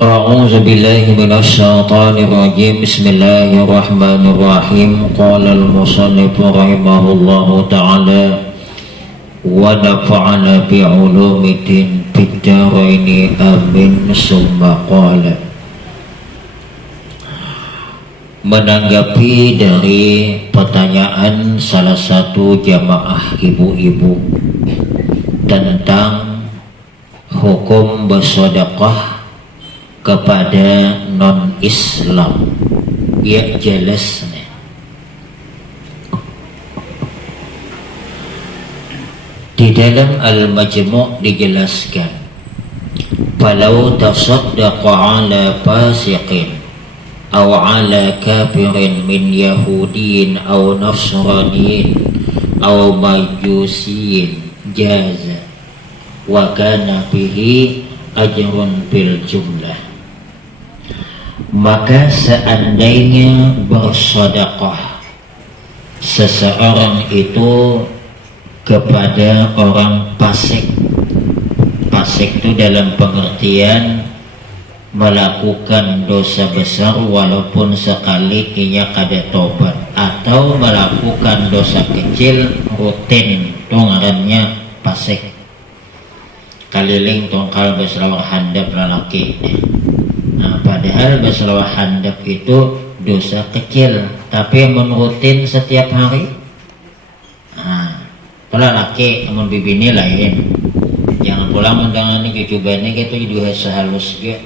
أعوذ بالله من الشيطان الرجيم بسم الله الرحمن الرحيم قال المصنف رحمه الله تعالى ونفعنا بعلوم الدين في الدارين آمين ثم قال menanggapi dari pertanyaan salah satu jamaah ibu-ibu tentang hukum bersedekah kepada non-Islam, ya jelasnya di dalam Al-Majmu' dijelaskan falau tasaddaqa ala fasiqin aw ala kafirin min yahudiyin aw nasraniyin aw majusiyin jaza wa kana bihi ajrun bil jumlah. Maka seandainya bersedekah seseorang itu kepada orang fasik, fasik itu dalam pengertian melakukan dosa besar walaupun sekali ia kada tobat, atau melakukan dosa kecil rutin, itu ngarannya fasik. Kaliling tongkal berselawar handap lalaki. Nah, padahal berselawar handap itu dosa kecil, tapi menurutin setiap hari. Nah, laki amun bibini lain. Jangan pulang mendangan ini cubane gitu juga sehalus dia.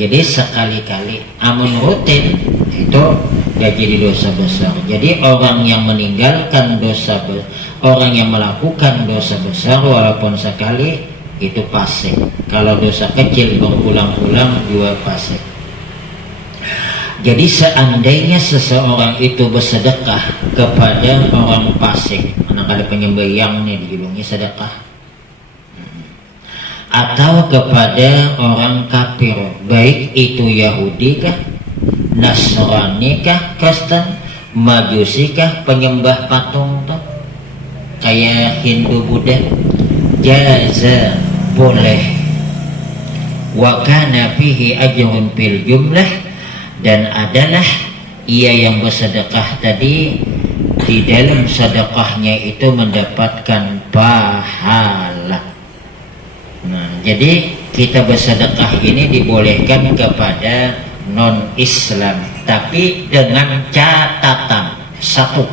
Jadi sekali-kali amun rutin itu gak jadi dosa besar. Jadi orang yang meninggalkan dosa besar, orang yang melakukan dosa besar walaupun sekali itu fasik. Kalau dosa kecil berulang-ulang juga fasik. Jadi seandainya seseorang itu bersedekah kepada orang fasik, anak ada penyembayang nih dijulungi sedekah, atau kepada orang kafir, baik itu Yahudi kah, Nasrani kah, Kristen, Majusi kah, penyembah patung tuh, kayak Hindu Buddha, jaza boleh, wa kana fihi ajrun bil jumlah, dan adalah ia yang bersedekah tadi di dalam sedekahnya itu mendapatkan pahala. Nah, jadi kita bersedekah ini dibolehkan kepada non-Islam, tapi dengan catatan satu,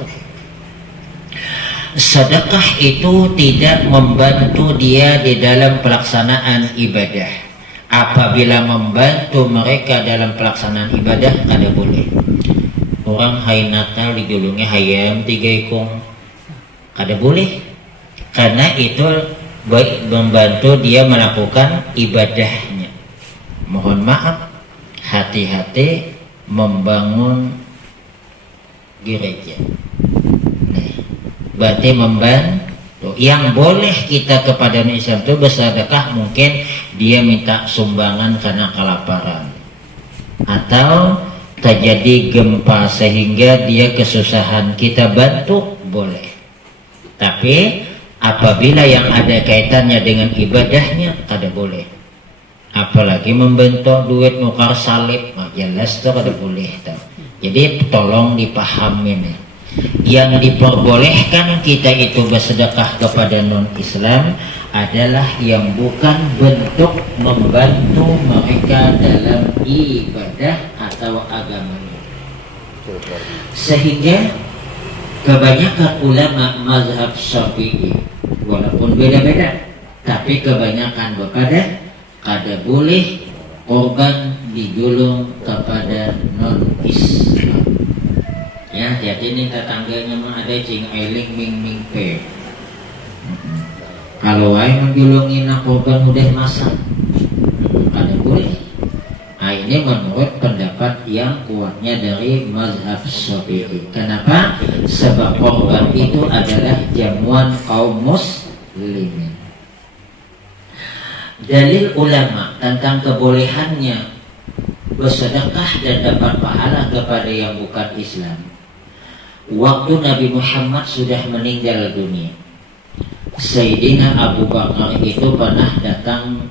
sedekah itu tidak membantu dia di dalam pelaksanaan ibadah. Apabila membantu mereka dalam pelaksanaan ibadah, kada boleh. Orang hari Natal dijulungi hayam 3 ekor, kada boleh, karena itu baik membantu dia melakukan ibadahnya. Mohon maaf, hati-hati membangun gereja. Nah, berarti membantu. Yang boleh kita kepada Islam itu bersedekah, mungkin dia minta sumbangan karena kelaparan, atau terjadi gempa sehingga dia kesusahan, kita bantu boleh. Tapi apabila yang ada kaitannya dengan ibadahnya, kada boleh. Apalagi membentuk duit nukar salib, jelas itu kada boleh. Jadi tolong dipahamin ya. Yang diperbolehkan kita itu bersedekah kepada non-Islam adalah yang bukan bentuk membantu mereka dalam ibadah atau agamanya. Sehingga kebanyakan ulama mazhab Syafi'i, walaupun beda-beda, tapi kebanyakan berpada kada boleh korban digulung kepada non-Islam. Ya, jadi ini tetangganya mah ada cing ailing ming pe. Kalau ay menggulungi nak korban udah masak, kada boleh. Nah, ini menurut pendapat yang kuatnya dari mazhab Syafi'i. Kenapa? Sebab korban itu adalah jamuan kaum muslimin. Dalil ulama tentang kebolehannya bersedekah dan dapat pahala kepada yang bukan Islam. Waktu Nabi Muhammad sudah meninggal dunia, Sayyidina Abu Bakar itu pernah datang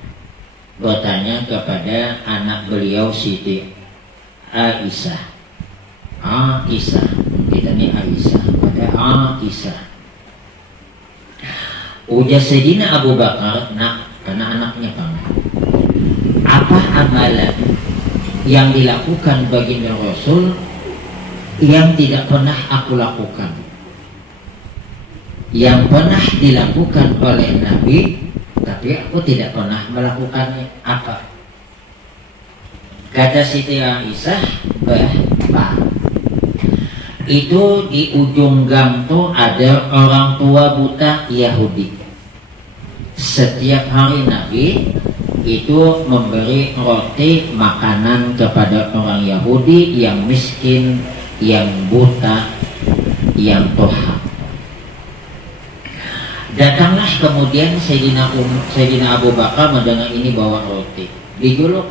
bertanya kepada anak beliau Siti Aisyah. Aisyah, kita ini Aisyah, pada Aisyah. Ujar Sayyidina Abu Bakar, nak, karena anaknya kamu, apa amalan yang dilakukan baginda Rasul yang tidak pernah aku lakukan, yang pernah dilakukan oleh Nabi tapi aku tidak pernah melakukannya? Apa? Kata Siti Aisyah, Bapak, itu di ujung gang tuh ada orang tua buta Yahudi. Setiap hari Nabi itu memberi roti makanan kepada orang Yahudi yang miskin, yang buta, yang toha. Datanglah kemudian Sayyidina Abu Bakar mendengar ini bawa roti, digulung.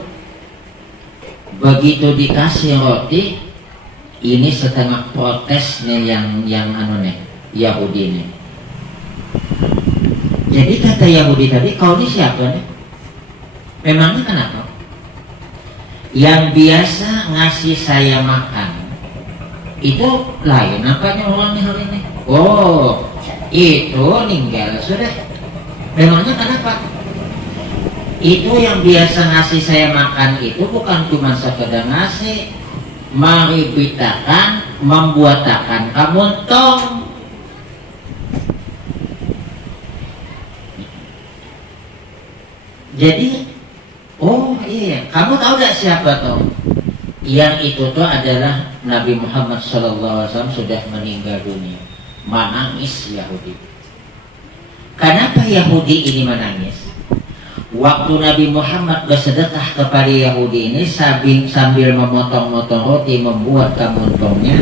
Begitu dikasih roti, ini setengah protes nih yang Yahudi nih. Jadi kata Yahudi tadi, kau ini siapa nih? Memangnya kenapa? Yang biasa ngasih saya makan itu lain apanya orang hari ini? Oh, itu ninggal sudah. Memangnya kenapa? Itu yang biasa ngasih saya makan itu bukan cuma sekedar ngasih, maribitakan, membuatakan kamu tong. Jadi, oh iya, kamu tahu gak siapa tuh? Yang itu tuh adalah Nabi Muhammad SAW sudah meninggal dunia. Menangis Yahudi. Kenapa Yahudi ini menangis? Waktu Nabi Muhammad bersedekah kepada Yahudi ini sambil memotong-motong roti, membuat kamuntongnya,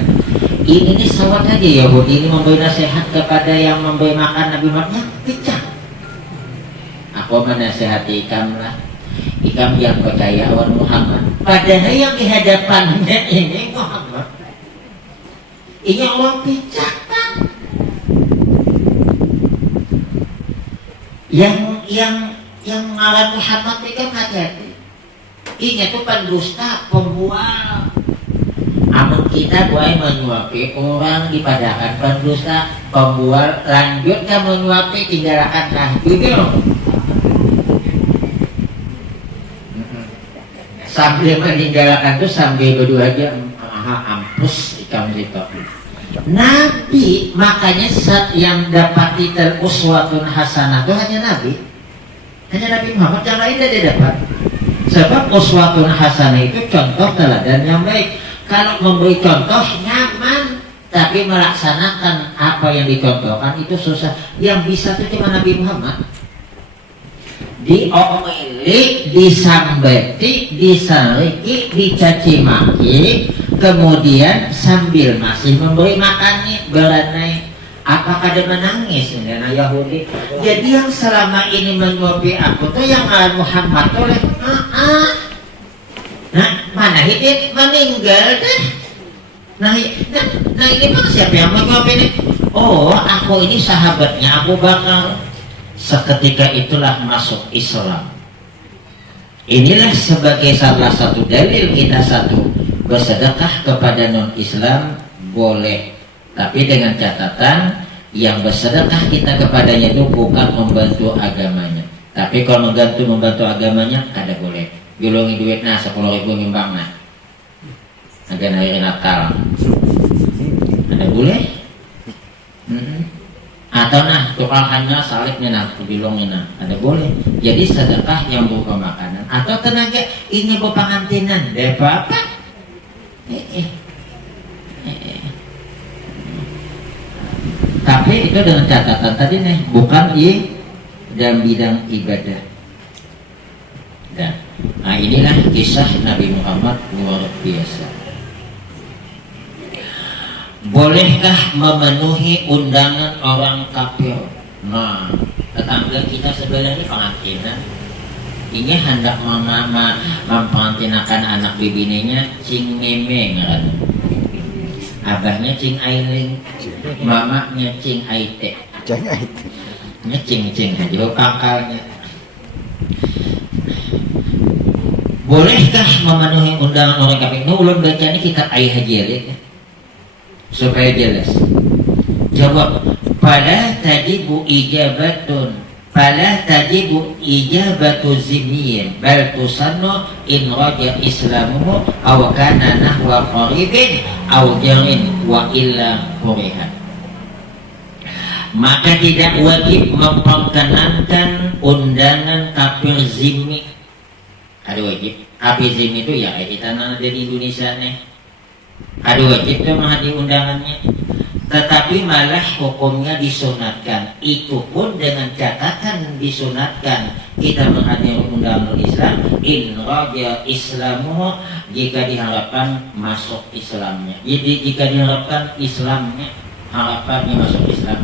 ini sawat aja Yahudi ini memberi nasihat kepada yang memberi makan Nabi Muhammad, pecah. Aku menasihati ikam lah, ikam yang percaya awan Muhammad, padahal yang di hadapannya ini Muhammad, ini Allah pecahkan. Yang ngaran Muhammad itu hati-hati. Ini tuh pendusta, pembual. Amun kita boleh menyuapi orang dipadakan pendusta, pembual, lanjut kan menyuapi tinggalkan lah gitu. Sambil meninggalkan tuh sambil berdua aja, ampus ikam situ. Nabi, makanya yang dapat titel uswatun hasanah itu hanya Nabi. Hanya Nabi Muhammad, yang lain tidak dapat. Sebab uswatun hasanah itu contoh teladan yang baik. Kalau memberi contoh nyaman, tapi melaksanakan apa yang dicontohkan itu susah. Yang bisa itu cuma Nabi Muhammad. Diomeli, disambeti, disariki, dicaci maki, kemudian sambil masih memberi makannya, beranai. Apakah dia menangis dengan Yahudi? Jadi yang selama ini menyuapi aku tuh yang Muhammad tuh nah, mana hidup meninggal deh. Nah ini mah siapa yang menyuapi ini? Oh, aku ini sahabatnya Abu Bakar. Seketika itulah masuk Islam. Inilah sebagai salah satu dalil kita satu, bersedekah kepada non-Islam boleh, tapi dengan catatan yang bersedekah kita kepadanya itu bukan membantu agamanya. Tapi kalau membantu agamanya ada boleh. Gulungi duit 10.000 ngimbang nah. Agen hari Natal. Ada boleh? Atau tukarannya salibnya bilongnya ada boleh. Jadi sedekah yang berupa makanan atau tenaga ini berupa pengantinan deh apa? Tapi itu dengan catatan tadi nih, bukan dalam bidang ibadah. Nah inilah kisah Nabi Muhammad luar biasa. Bolehkah memenuhi undangan orang kafir? Nah, tetangga kita sebelah ini pengantinan. Ini hendak mempengantinakan anak bibininya Cing Meme kan? Abahnya Cing Ailing, mamanya Cing Aite. Cing Aite. Ini Cing aja, kakalnya. Bolehkah memenuhi undangan orang kafir? Ini ulun baca ini kitab Ayah Haji ya, supaya jelas. Jawab, fala tajibu ijabatu zimmiyin bal tusannu in raja islamuhu aw kana nahwa qaribin aw jarin wa illa kurihan. Maka tidak wajib memperkenankan undangan kafir zimmi. Ada wajib. Kafir zimmi itu ya kita dari Indonesia nih. Ada wajib tuh menghadiri undangannya. Tetapi malah hukumnya disunatkan. Itu pun dengan catatan disunatkan kita menghadiri undangan Islam in raja islamuhu, jika diharapkan masuk Islamnya. Jadi jika diharapkan Islamnya, harapannya masuk Islam.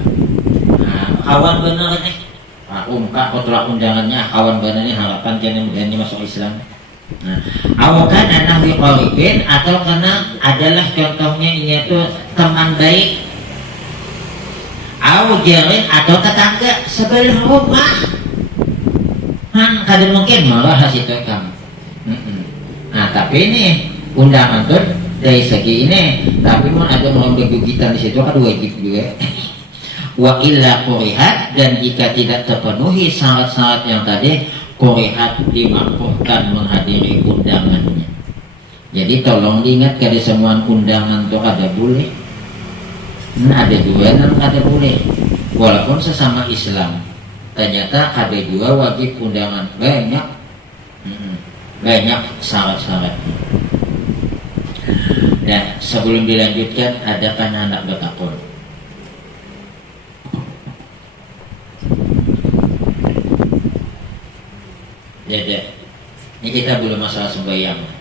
Nah, kawan benar nih. Ungkap setelah undangannya kawan benar nih harapan jangan masuk Islam. Nah, awakan nahwi qaribin, atau karena adalah contohnya ini itu teman baik, au jarin atau tetangga sebelah rumah. Kada mungkin malah situ kamu. Nah, tapi ini undangan tuh dari segi ini, tapi mau ada orang begitan di situ kan wajib juga. Wa illa kurihat, dan jika tidak terpenuhi syarat-syarat yang tadi, kurihat dimakruhkan menghadiri undangannya. Jadi tolong diingat kada semua undangan tuh ada boleh. Nah, ada juga yang kada boleh. Walaupun sesama Islam, ternyata ada juga wajib undangan. Banyak syarat-syaratnya. Nah, sebelum dilanjutkan, ada kan anak bertakun. Dede, ini kita belum masalah sembahyang.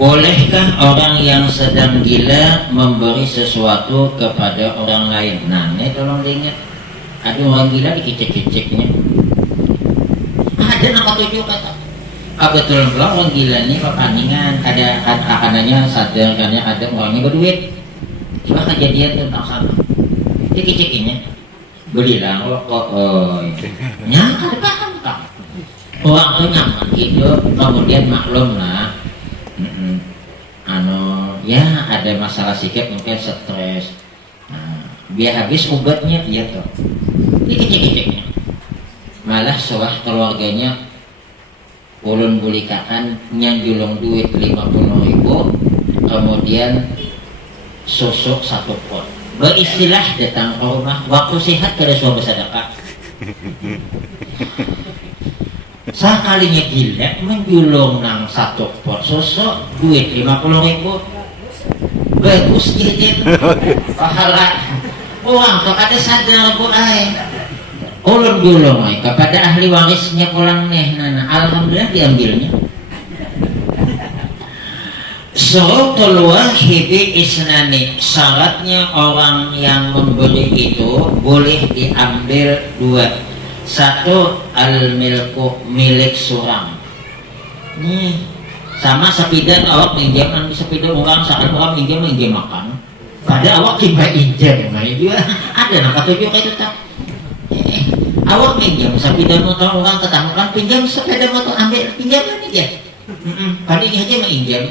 Bolehkah orang yang sedang gila memberi sesuatu kepada orang lain? Nah, ini tolong diingat. Ada orang gila dikicik-kiciknya. Ada nama tujuh kata. Betul pula orang gila ini pertandingan. Ada akanannya sadar karena ada orangnya berduit. Coba kejadian tentang sama. Dikicikinya. Berilah nyangka paham tak? Orang itu nyaman hidup, kemudian maklum lah. Ya ada masalah sikit, mungkin stres. Nah, biar habis obatnya dia tuh dikit-dikitnya. Malah sewah keluarganya ulun bulikakan yang julung duit 50.000, kemudian susuk 1 pot. Beristilah datang ke rumah, waktu sehat kada suah bersedekah. Sekalinya gila menjulung nang 1 pot susu duit 50.000, bagus jadi pahala uang tuh kada sadar bu ay ulun julung ay kepada ahli warisnya pulang nih. Nana alhamdulillah diambilnya. Syurutul wahibi isnani, syaratnya orang yang memberi itu boleh diambil 2. 1 al-milku, milik surang. Nih sama sepidan awak minjam sepidan orang saat orang minjam makan. Pada awak tiba injam, nah juga ada nak tujuh kayak itu tak. Awak minjam sepidan motor orang ketangkan pinjam sepeda motor ambil pinjaman aja. Pada ini aja menginjam.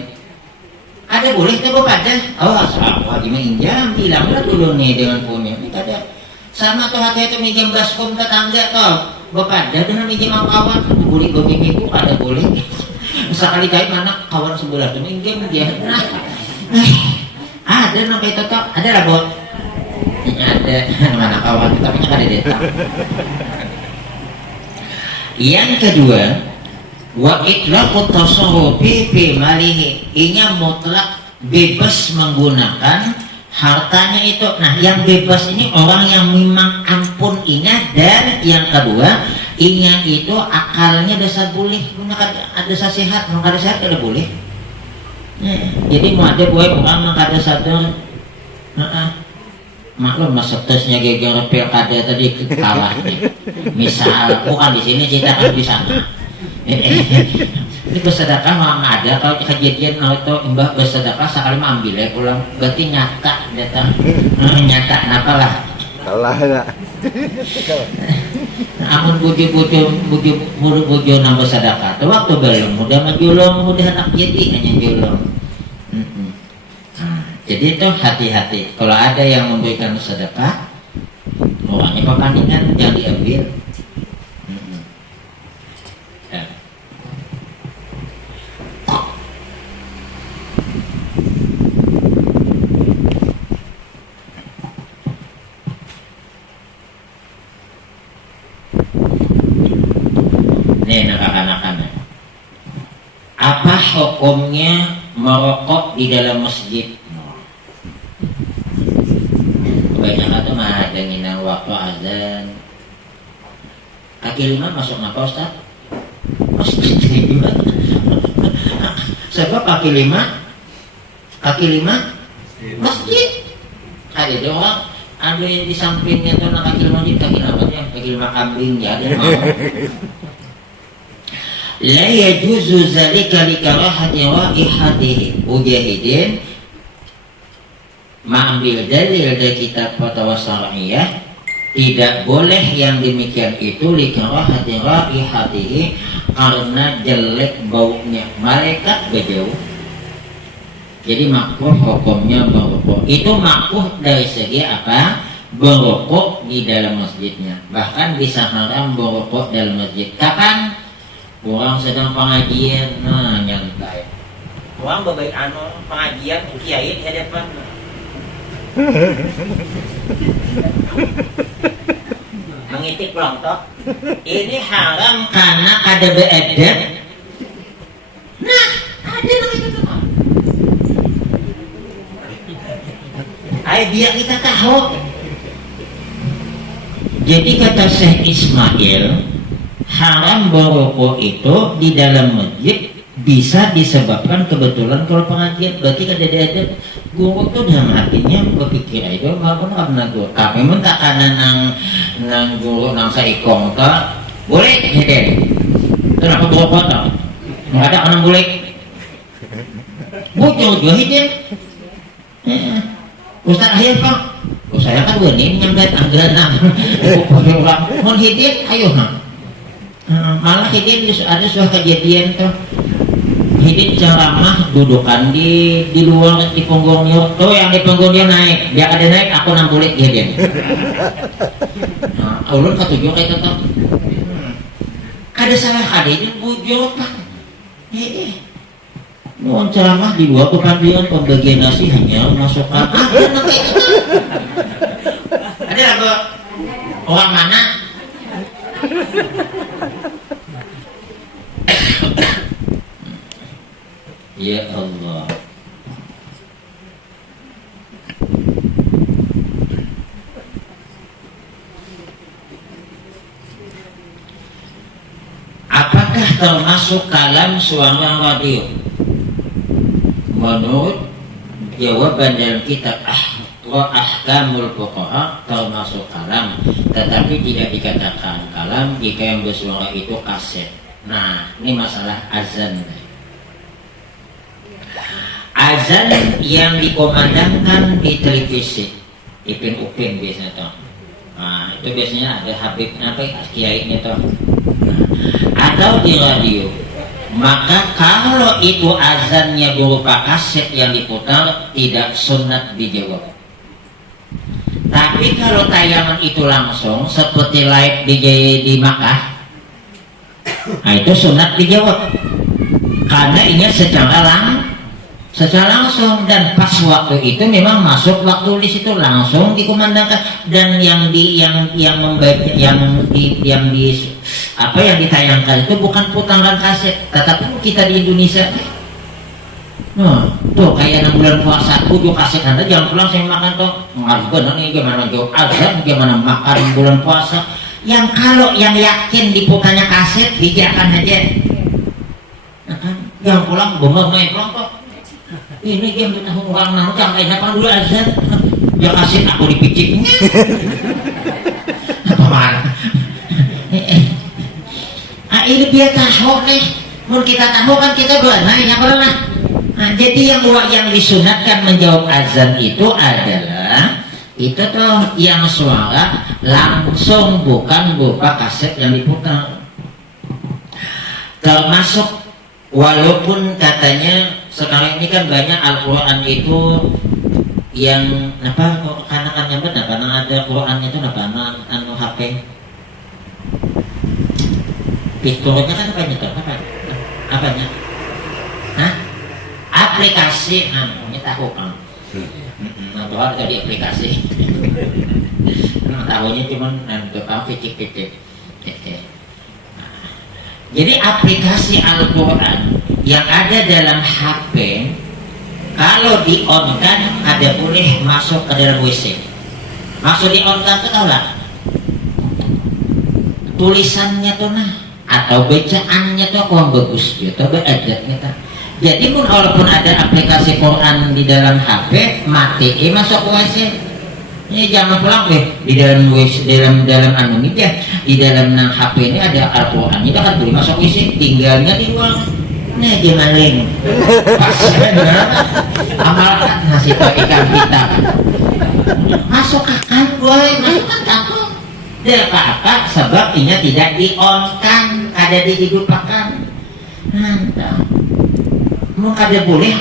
Ada boleh tak pada? Oh asal wajib menginjam, bilanglah dulu nih dengan punya. Ini ada. Sama tuh hati itu minjem baskom tetangga toh bepada dengan minjem kawan boleh minggu ada boleh sekali kali mana kawan sebelah tuh minjem dia. Ada nang kayak toh ada lah bot ada mana kawan tapi ada data. Yang kedua, wa itlaqut tasarrufi fi malihi, inya mutlak bebas menggunakan hartanya itu. Nah, yang bebas ini orang yang memang ampun ingat, dan yang kedua ingat itu akalnya dasar boleh, ada dasar sehat, ada sehat ada boleh. Jadi mau ada boleh orang ada satu maklum mas seterusnya gegara pilkada tadi kalah nih. Misal bukan di sini kita kan di sana. Ini bersedekah memang ada kalau kejadian atau mbah bersedekah sekali ambil ya pulang berarti nyata datang nyata kenapa lah kalah ya. Amun bujo nambah sedekah tuh waktu belum mudah majulung mudah anak jadi hanya julung. Jadi itu hati-hati kalau ada yang memberikan sedekah orangnya perbandingan yang diambil. Nih anak-anak, apa hukumnya merokok di dalam masjid? Kebanyakan tuh mah ada nginang waktu azan. Kaki lima masuk apa Ustaz? Masjid juga. Sebab kaki lima masjid. Ada orang ada yang di sampingnya tuh kaki lima masjid kaki apa ya? Kaki lima kambing ya ada mau. La yajuzu zalika likarahati raihatihi mujahidin mengambil dalil dari kitab fatwa syar'iyyah tidak boleh yang demikian itu likarahati raihatihi karena jelek baunya malaikat berjauh. Jadi makruh hukumnya merokok itu makruh dari segi apa? Berokok di dalam masjidnya, bahkan bisa haram berokok dalam masjid. Kapan? Orang sedang pengajian, nah nyantai. Orang berbaik pengajian kiai di hadapan. Mengintip pelontok. Ini haram karena ada beadab. Nah, ada itu. Ayo biar kita tahu. Jadi kata Syekh Ismail, haram berokok itu di dalam masjid bisa disebabkan kebetulan kalau pengajian berarti kan ada guru tuh dalam hatinya berpikir itu maupun karena guru kami pun tak ada nang guru nang saikong tak boleh hede kenapa berokok tak nggak ada orang boleh bujur hede Ustaz ayo pak saya kan ini nyambat anggaran mau hede ayo malah hidin ada sebuah kejadian tuh hidin ceramah dudukan di luar di punggungnya tuh yang di punggungnya naik dia ada naik aku nampulit hidin nah ulun ketujuh kayak itu ada salah hidin bujur pak mau ceramah di luar kepandian pembagian nasi hanya masukkan ada apa orang mana ya Allah. Apakah termasuk kalam suara radio? Menurut jawaban dalam kitab Ahkamul Fuqaha termasuk kalam, tetapi tidak dikatakan kalam jika yang bersuara itu kaset. Nah, ini masalah azan. Azan yang dikomandangkan di televisi, Ipin Upin biasanya toh. Nah, itu biasanya ada Habib apa kiainya toh. Atau di radio. Maka kalau itu azannya berupa kaset yang diputar, tidak sunat dijawab. Tapi kalau tayangan itu langsung seperti live di Makkah, nah itu sunat dijawab. Karena ini secara langsung dan pas waktu itu memang masuk waktu di situ langsung dikumandangkan dan yang membaca yang ditayangkan itu bukan putaran kaset, tetapi kita di Indonesia tuh kayak 6 bulan puasa tujuh kaset Anda jangan pulang saya makan tuh benar nih gimana jauh azan gimana makan bulan puasa yang kalau yang yakin diputarnya kaset dijakan aja jangan pulang bengong main pulang kok ini game kita orang nang sampai 8 dulu azan Ya kasih aku dipicik. Kemana? Ini dia tahu nih. Mau kita tahu kan kita benar ya pernah. Nah, jadi yang disunatkan menjawab azan itu adalah itu tuh yang suara langsung, bukan berupa kaset yang diputar. Termasuk walaupun katanya sekarang ini kan banyak Al-Quran itu yang apa karena kan nyampe karena ada Quran itu apa anu HP fiturnya kan apanya hah aplikasi namanya tahu kan nah tadi aplikasi tahunya cuma untuk picik jadi aplikasi Al-Quran yang ada dalam HP kalau di on kan ada boleh masuk ke dalam WC. Maksud di on kan itu tahu lah tulisannya tuh nah atau bacaannya tuh kurang bagus gitu beradabnya tuh. Jadi pun walaupun ada aplikasi Quran di dalam HP mati masuk ke WC. Ini jangan pulang deh di dalam WC dalam anu ini ya di dalam HP ini ada Al-Quran itu kan boleh masuk WC tinggalnya di luar. Nah gimana pas amalkan nasi ikan kita masuk akal boy masukkan kantong tidak apa-apa sebab ini tidak di-on-kan ada dihidupkan nantang mau kada boleh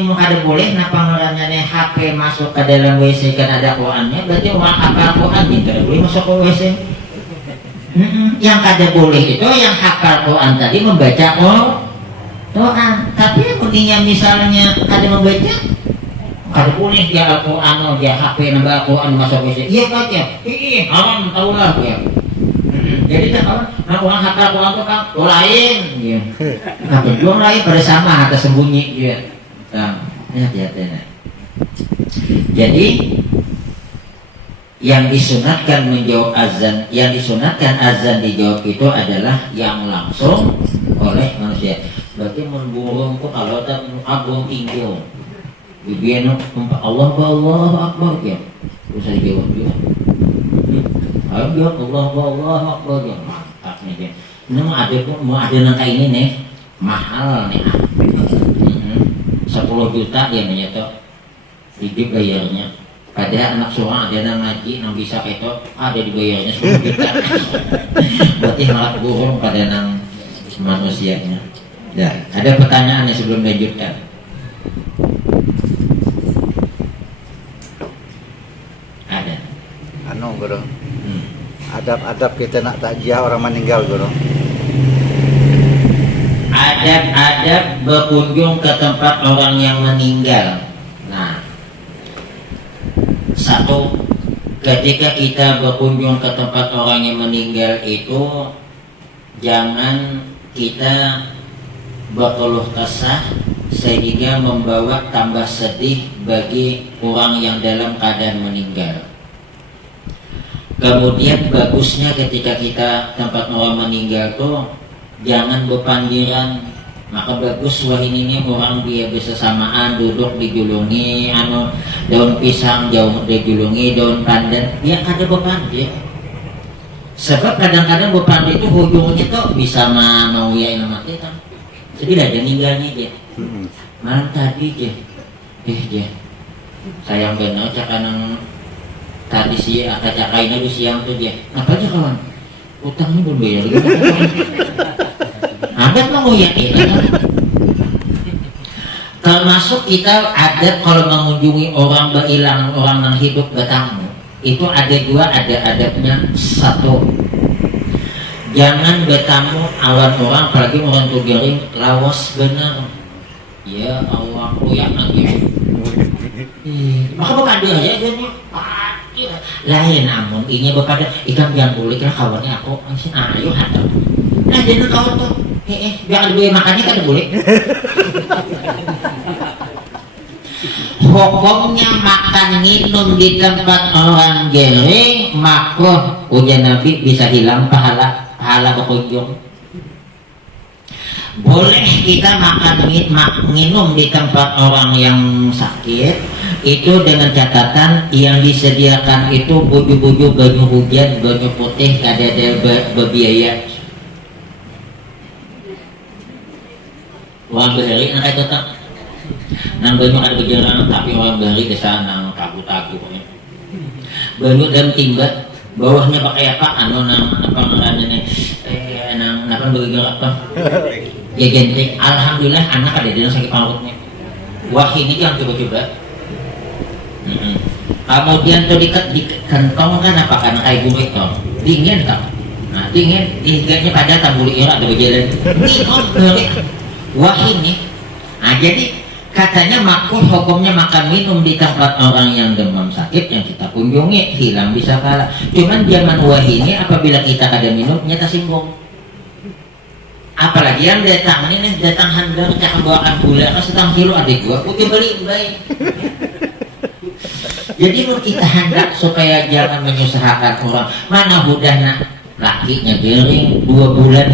mau kada boleh napa ngarannya HP masuk ke dalam WC kan ada Qurannya berarti orang hafal Quran tidak boleh masuk ke WC. Yang kada boleh itu yang hafal Quran tadi membaca doa, tapi bunyinya misalnya ada membaca, kada boleh dia Al-Quran, dia HP nambah Al-Quran masuk WC. Iya baca, haram tahu lah ya. Jadi tak orang hafal Quran itu kan lain, ya. Nah berjuang lain pada sama atau sembunyi dia. Nah, hati-hati. Jadi yang disunatkan menjawab azan, yang disunatkan azan dijawab itu adalah yang langsung oleh manusia. Berarti memburung pun kalau tak abang tinggal bibian Allah Akbar ya bisa dijawab juga Allah Akbar ya mantap nih dia ini mau ada nangka ini nih mahal nih 10 juta dia menyatu hidup bayarnya pada anak seorang ada yang ngaji yang bisa itu ada dibayarnya 10 juta berarti malah burung pada nang manusianya. Ya, ada pertanyaan yang sebelum dilanjutkan. Ada. Guru. Adab-adab kita nak takziah orang meninggal, Guru. Adab-adab berkunjung ke tempat orang yang meninggal. Nah, satu, ketika kita berkunjung ke tempat orang yang meninggal itu jangan kita berkeluh kesah sehingga membawa tambah sedih bagi orang yang dalam keadaan meninggal. Kemudian bagusnya ketika kita tempat orang meninggal tuh jangan berpanggilan. Maka bagus wah ini orang dia bisa samaan duduk dijulungi daun pisang jauh dijulungi daun pandan dia kada berpanggil. Sebab kadang-kadang berpanggil itu hujungnya tuh bisa mau ya mati kan. Jadi ada ninggalnya dia. Malam tadi dia, dia sayang benar cakanang tadi sih cakainnya di siang tuh dia. Apa aja kawan? Utangnya belum bayar. Adat mau ya itu. Termasuk kita adat kalau mengunjungi orang berhilang orang yang hidup bertamu itu ada dua ada adabnya. Satu, jangan bertamu awan orang apalagi orang tuh garing lawas benar ya Allah yang lagi maka bukan dia aja dia lain amun ini berpada ikan yang boleh kan kawannya aku ayo hadap nah jadi kawan tuh biar gue makannya kan boleh hukumnya makan minum di tempat orang garing makruh ujian Nabi bisa hilang pahala berkunjung. Boleh kita makan minum di tempat orang yang sakit, itu dengan catatan yang disediakan itu buju-buju banyu hujan, banyu putih, kadada berbiaya. Orang bahari nak itu tak, nang banyu ada berjalan tapi orang bahari desa nang tagu-tagu. Banyu dalam timba, bawahnya pakai apa? Anu nang apa namanya? Nang apa bergerak apa? Ya genting. Alhamdulillah anak ada di sakit parutnya. Wah ini yang coba-coba. Kemudian tuh di kantong kan apa kan kayak gue itu dingin kan, nah dingin dinginnya pada tambuli irak ada berjalan dingin wah ini, nah jadi katanya makruh hukumnya makan minum di tempat orang yang demam sakit yang kita kunjungi hilang bisa kalah. Cuman zaman wah ini apabila kita ada minum nyata singgung, apalagi yang datang ini datang handal cak bawakan gula kan setang kilo adik gua aku beli baik. Jadi nur kita hendak supaya jangan menyusahkan orang. Mana budahna lakinya gering 2 bulan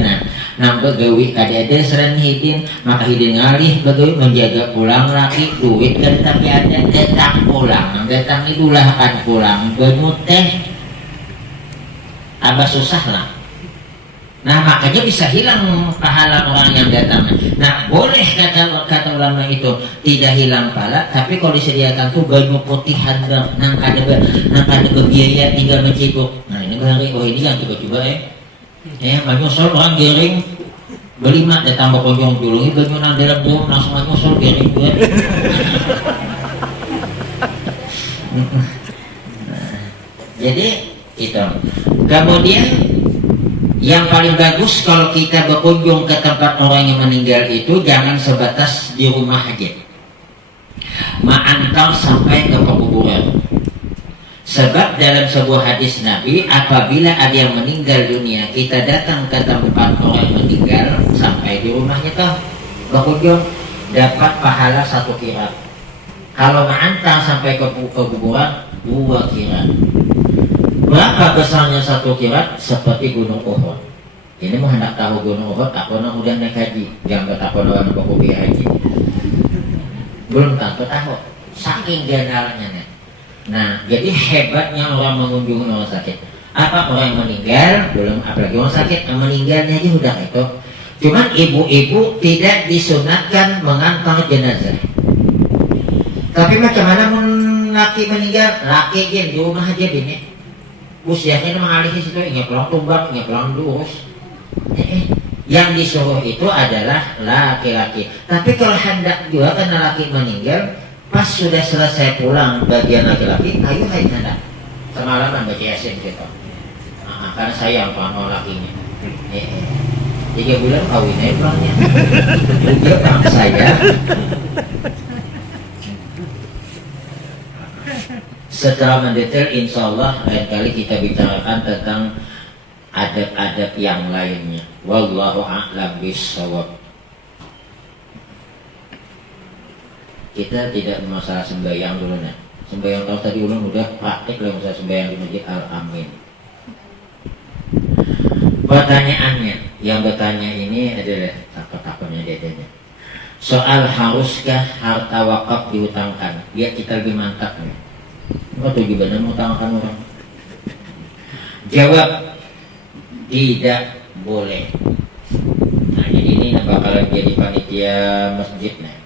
nambah gawi kadede seren hidin maka hidin ngalih bagawi menjaga pulang laki duit kan tapi ada datang pulang datang itulah akan pulang banyu teh abah susah lah. Nah makanya bisa hilang pahala orang yang datang. Nah boleh kata ulama itu tidak hilang pahala, tapi kalau disediakan tuh banyu putih handal, nang kada berbiaya tinggal mencibuk. Nah ini bahari, oh ini yang coba-coba ya menyusul orang gering beli mak datang berkunjung dulu ini banyu nang dalam bom langsung menyusul gering buat. Jadi itu. Kemudian yang paling bagus kalau kita berkunjung ke tempat orang yang meninggal itu jangan sebatas di rumah aja, ma'antar sampai ke pekuburan. Sebab dalam sebuah hadis Nabi apabila ada yang meninggal dunia kita datang ke tempat orang yang meninggal sampai di rumahnya toh berkunjung dapat pahala 1 kirat. Kalau ma'antar sampai ke pekuburan 2 kirat. Berapa besarnya 1 kirat? Seperti gunung Uhud. Ini mau hendak tahu gunung Uhud, tak pernah udah naik haji. Jangan tak pernah orang kopi haji. Belum tentu tahu. Saking generalnya nih. Nah, jadi hebatnya orang mengunjungi orang sakit. Apa orang yang meninggal? Belum, apalagi orang sakit. Yang meninggalnya aja udah itu. Cuman ibu-ibu tidak disunatkan mengantar jenazah. Tapi macam mana laki meninggal? Laki aja di rumah aja bini. Usianya mengalih di situ, ingat pulang tumbang, ingat pulang lurus. Yang disuruh itu adalah laki-laki. Tapi kalau hendak juga karena laki meninggal, pas sudah selesai pulang bagian laki-laki, ayo hai hendak semalaman baca yasin gitu. Karena sayang sama lakinya. 3 bulan kawin aja pulangnya. Dia tak saya. Setelah mendetail insya Allah lain kali kita bicarakan tentang adab-adab yang lainnya. Wallahu a'lam bishawab. Kita tidak masalah sembahyang dulu nah. Sembahyang tahu tadi ulun udah praktik lah masalah sembahyang di masjid Al-Amin. Pertanyaannya yang bertanya ini adalah takut-takutnya dedenya. Soal haruskah harta wakaf dihutangkan? Dia kita lebih mantap nih. Atau gimana mau tangkan orang? Jawab tidak boleh. Nah jadi ini bakalan jadi panitia masjid nah.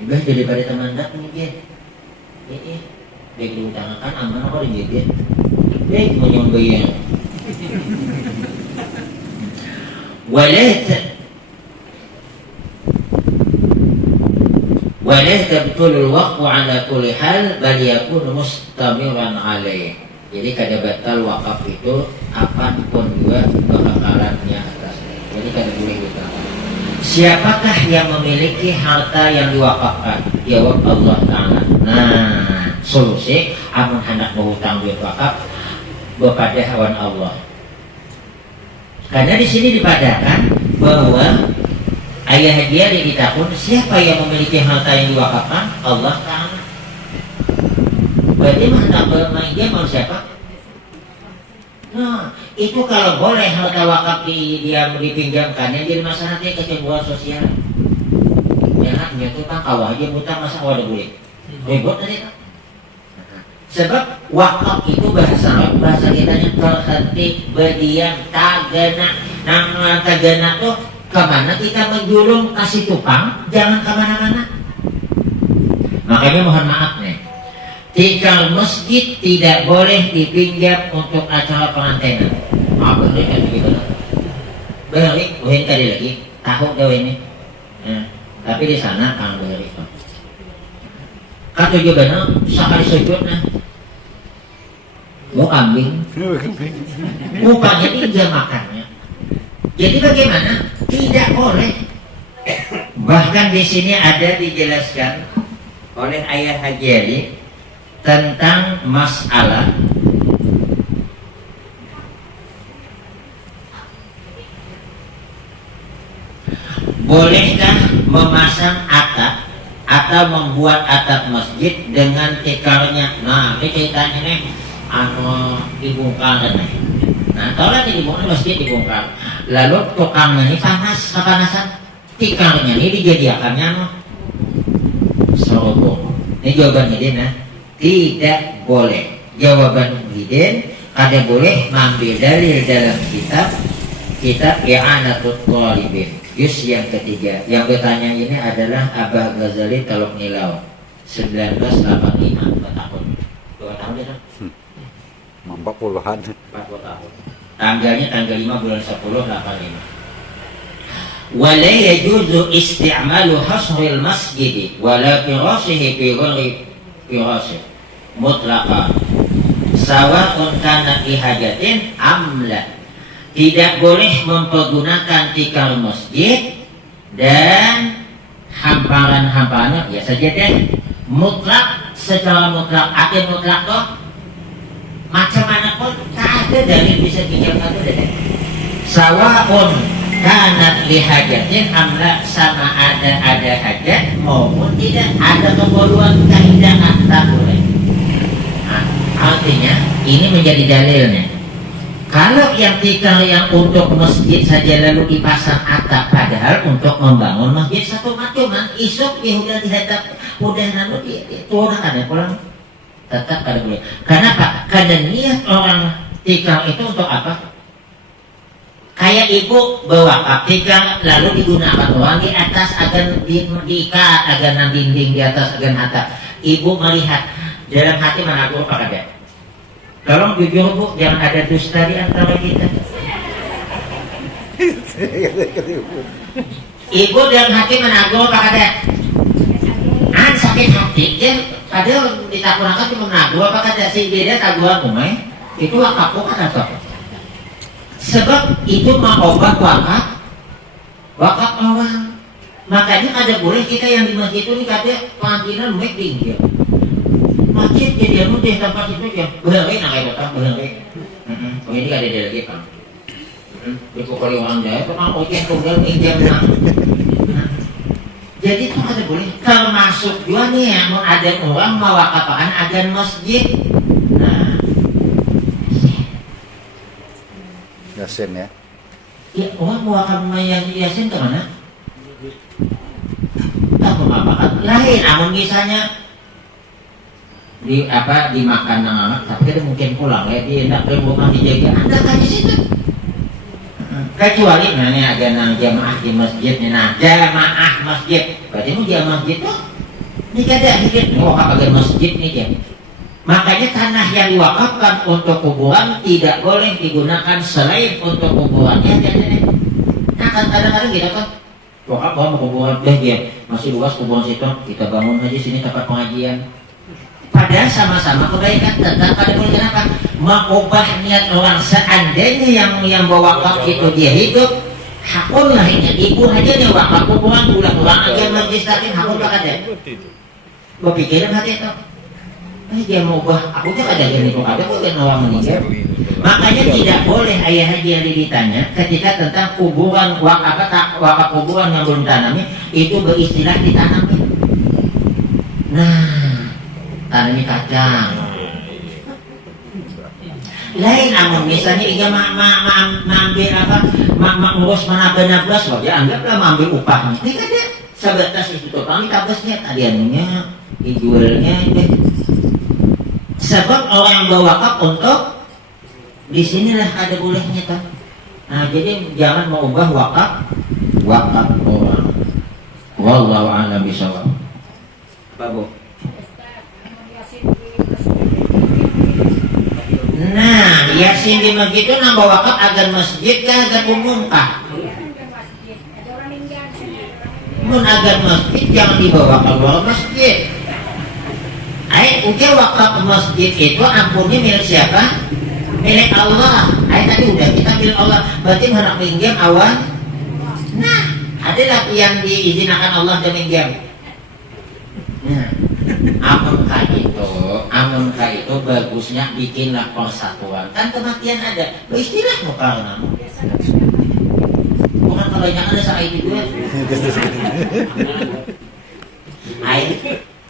Enggak jadi pada teman dak mungkin. Baik diutangkan aman apa dia? Baik menyembah. Walah tabtul waqfu ala kulli hal bal yakun mustamiran alaih. Jadi kada batal wakaf itu apapun juga bakalannya atasnya. Jadi kada boleh diutangkan. Siapakah yang memiliki harta yang diwakafkan? Jawab Allah Ta'ala. Nah, solusi amun hendak menghutang duit wakaf kepada hawan Allah. Karena di sini dipadakan bahwa ayah dia ditakun siapa yang memiliki harta yang diwakafkan? Allah Ta'ala. Berarti hendak bermain dia mau siapa? Nah, itu kalau boleh harta wakaf dia dipinjamkan yang jadi masalah nanti kecemburuan sosial. Ya kan, itu kan kawah aja buta masa wadah boleh. Ribut tadi tak? Sebab wakaf itu bahasa kitanya terhenti, berdiam, tagana. Nah, tagana tuh kemana kita menjulung, kasih tupang, jangan kemana-mana. Makanya mohon maaf nih, tikar masjid tidak boleh dipinjam untuk acara pengantinan. Apa sih kan begitu? Balik, uhin tadi lagi, tahu gawe ini. Nah, tapi di sana kang balik. Kata juga no, sekali sujud nah, mau kambing, upahnya tinggal makannya. Jadi bagaimana? Tidak boleh. Bahkan di sini ada dijelaskan oleh Ayah Haji Ali tentang masalah bolehkah memasang atap atau membuat atap masjid dengan tikarnya. Nah, ini ceritanya nih dibongkar nih. Nah, kalau lagi dibongkar masjid dibongkar, lalu tukangnya ini panas, kepanasan, tikarnya ini dijadiakannya serobong. Ini jawabannya dia nah, tidak boleh. Jawaban Muhyiddin, ada boleh mengambil dalil dalam kitab I'anatul Talibin juz yang ketiga. Yang bertanya ini adalah Abah Ghazali Taluk Nilau 1985, 2 tahun. 2 tahun ya kan? 40-an. 40 tahun. Tanggalnya tanggal 5 bulan 10 85. Wala yajuzu isti'malu hasril masjid wala firasihi fi ghairi firasih mutlaqan sawa'un kana lihajatin amla. Tidak boleh mempergunakan tikar masjid dan hamparan-hamparannya ya saja deh mutlak, secara mutlak. Arti mutlak toh macam mana pun tak ada dalil bisa dijawab deh. Sawa'un kanat lihajatin amla, sama ada hajat maupun tidak, ada keperluan keindahan tak boleh. Nah, artinya ini menjadi dalilnya. Kalau yang tikar yang untuk masjid saja lalu dipasang atap, padahal untuk membangun masjid satu macam isuk ya udah dihadap, udah lalu turun ada pulang tetap ada boleh. Kenapa? Karena niat orang tikar itu untuk apa? Kayak ibu bawa tikar lalu digunakan orang di atas agar diikat agar dinding di atas agar atap. Ibu melihat dalam hati menabuh apa dia? Tolong jujur Bu, jangan ada dusta di antara kita. Ibu dalam hati menabuh apa kata? Sakit hati dia, ada ditakunakan cuma menabuh apa kata si dia tabuhan umai? Itu wakafku kan atau? Sebab itu mau obat wakaf orang. Makanya ada boleh kita yang di masjid itu dikata pengantinan baik tinggi. Masjid jadi anu deh tempat itu ya berhari nak kayak kota berhari. Ini ada dia lagi kan. Dikukuli orang Jawa itu kan ojen tunggal pinjam nah. Jadi itu ada boleh. Termasuk juga nih yang mau ada orang mau wakafakan adan masjid. Nah, Yasin ya. Ya orang mau wakaf Yasin kemana? Tak memapakan lain. Namun misalnya dimakan anak, tapi dia mungkin pulang ya dia tidak rumah dijaga anda kan di situ. Kecuali mana ada nang jamaah di masjid nih, nah jamaah masjid berarti mau jamaah masjid tuh ini ada dikit wakaf agar masjid nih ya. Makanya tanah yang diwakafkan untuk kuburan tidak boleh digunakan selain untuk kuburannya. Nah kan kadang-kadang gitu kan wakaf mau kuburan deh dia masih luas kuburan situ, kita bangun aja sini tempat pengajian. Padahal sama-sama kebaikan, tetap pada boleh. Kenapa? Mengubah niat orang. Seandainya yang bawa wakaf itu dia hidup, hakun lahirnya ibu aja dia wakaf kuburan pulang aja majlis taklim hakun tak ada. Berpikiran hati itu, dia mau ubah aku tuh ada yang itu ada bukan orang meninggal. Makanya tidak boleh Ayah Haji Ali ditanya ketika tentang kuburan wakaf kuburan yang belum tanami itu beristilah ditanami. Nah, tanami kacang. Lain namun misalnya ia mengambil ngurus menabas wajah anggaplah mengambil upahnya. Ini kan dia sebatas itu tukang tabasnya tadi anunya dijualnya itu. Sebab orang yang berwakaf untuk disinilah ada bolehnya kan. Nah, jadi jangan mengubah wakaf orang. Wallahu a'lam bishawab. Apa Bu? Nah, yasin di masjid itu nambah wakaf agar masjid kah agar umum kah? Mun agar masjid jangan dibawa keluar masjid. Udah wakaf masjid itu ampunnya milik siapa? Milik Allah. Tadi udah kita milik Allah. Berarti hendak pinjam awan. Nah, adalah yang diizinkan Allah dan pinjam. Nah, amanka itu bagusnya bikinlah persatuan. Kan kematian ada. Istilah mukarna. Bukan kebanyakan ada saat itu juga.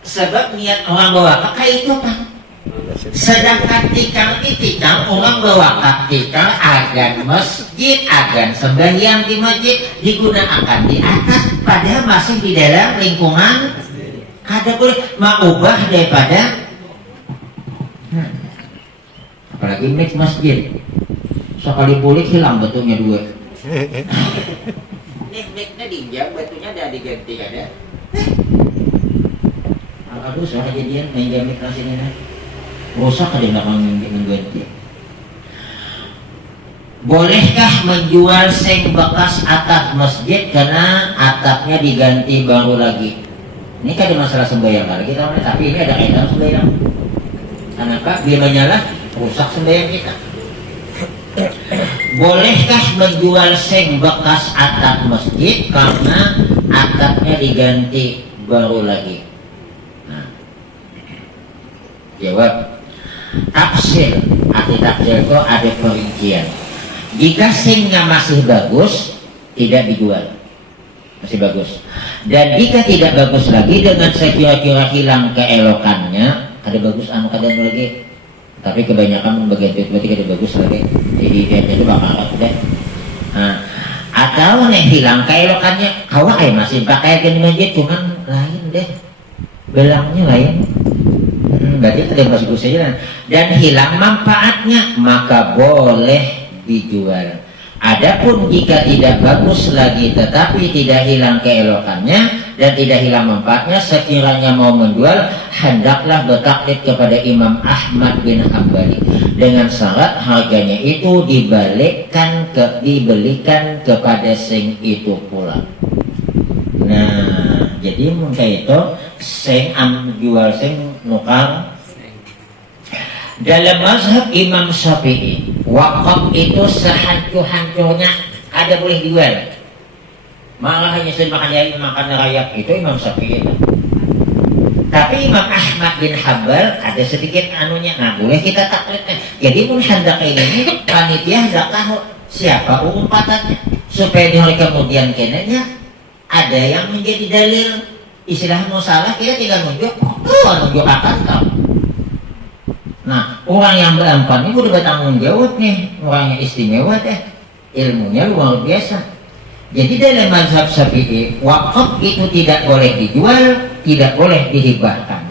Sebab niat orang berwakaf kayak itu kan. Sedangkan tikang orang berwakaf tikang agan masjid, agan sembahyang di masjid digunakan di atas, padahal masih di dalam lingkungan kada boleh mengubah daripada apalagi mix masjid sekali pulih hilang batunya dua. Nik-niknya diinjak batunya ada diganti ada. Aduh, soal kejadian main jamit nasinya rusak ada nggak mengganti. Bolehkah menjual seng bekas atap masjid karena atapnya diganti baru lagi? Ini kan ada masalah sembahyang lagi kita, tapi ini ada kaitan sembahyang. Kenapa? Biar menyala rusak sembahyang kita. Bolehkah menjual seng bekas atap masjid karena atapnya diganti baru lagi? Jawab, tafsir. Arti tafsir itu ada perincian. Jika singnya masih bagus, tidak dijual, masih bagus. Dan jika tidak bagus lagi dengan sekira-kira hilang keelokannya, ada bagus anu kadang lagi. Tapi kebanyakan begitu berarti ada bagus lagi. Jadi dia itu bakal deh. Nah, atau nih hilang keelokannya, kawah masih pakai gini masjid, cuman lain deh, belangnya lain. Berarti ada masih jalan dan hilang manfaatnya, maka boleh dijual. Adapun jika tidak bagus lagi tetapi tidak hilang keelokannya dan tidak hilang manfaatnya, sekiranya mau menjual hendaklah bertaklid kepada Imam Ahmad bin Hambali dengan syarat harganya itu dibelikan kepada sing itu pula. Nah, jadi mungkin itu sing jual sing nukar. Dalam mazhab Imam Syafi'i, wakaf itu sehancur-hancurnya ada boleh dijual. Malah hanya makan jahil makan rakyat itu Imam Syafi'i. Tapi Imam Ahmad bin Hambal ada sedikit anunya, nah boleh kita taklidnya. Jadi pun hendak ini panitia hendak tahu siapa umpatannya supaya di hari kemudian kenanya ada yang menjadi dalil. Istilah musalah kita tinggal nunjuk akan tahu. Nah, orang yang berempat ini udah bertanggung jawab nih, orangnya istimewa deh, ilmunya luar biasa. Jadi dalam mazhab Syafi'i, wakaf itu tidak boleh dijual, tidak boleh dihibahkan.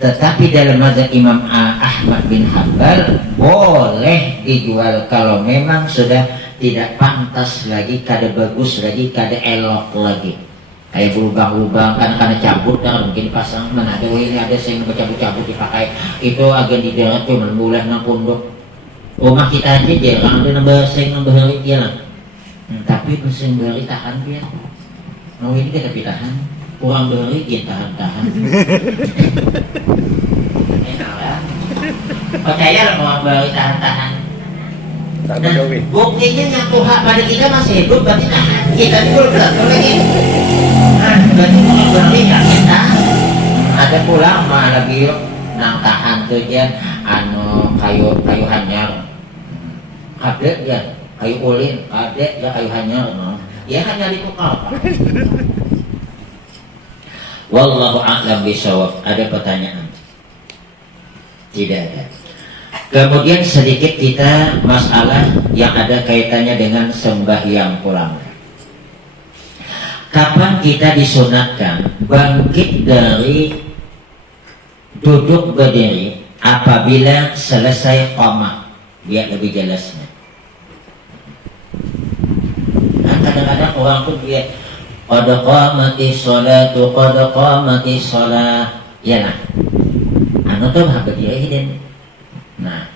Tetapi dalam mazhab Imam Ahmad bin Hambal boleh dijual kalau memang sudah tidak pantas lagi, kada bagus lagi, kada elok lagi. Kayak berlubang-lubang kan karena cabut kan mungkin pasang mana ada ini ada yang bercabut-cabut dipakai itu agak di darat tuh mulai nang pondok rumah kita aja jarang ada nambah sing nambah hari dia lah. Tapi mesin beri tahan dia mau ini kita tahan kurang beri dia tahan enak lah percaya lah kurang beri tahan. Nah, buktinya yang Tuhan pada kita masih hidup berarti tahan kita dulu lagi. Berarti berarti kita ada pulang mah lagi nang tahan tuh ya anu kayu hanyar ada ya kayu ulin ada ya kayu hanyar ya hanya ditukar. Wallahu a'lam bishawab. Ada pertanyaan? Tidak ada. Kemudian sedikit kita masalah yang ada kaitannya dengan sembahyang pulang. Kapan kita disunatkan bangkit dari duduk berdiri apabila selesai qamat, biar lebih jelasnya. Nah, kadang-kadang orang tuh dia qad qamatis sholatu qad qamatis sholat, ya lah anu tuh hampir dia hidden. Nah,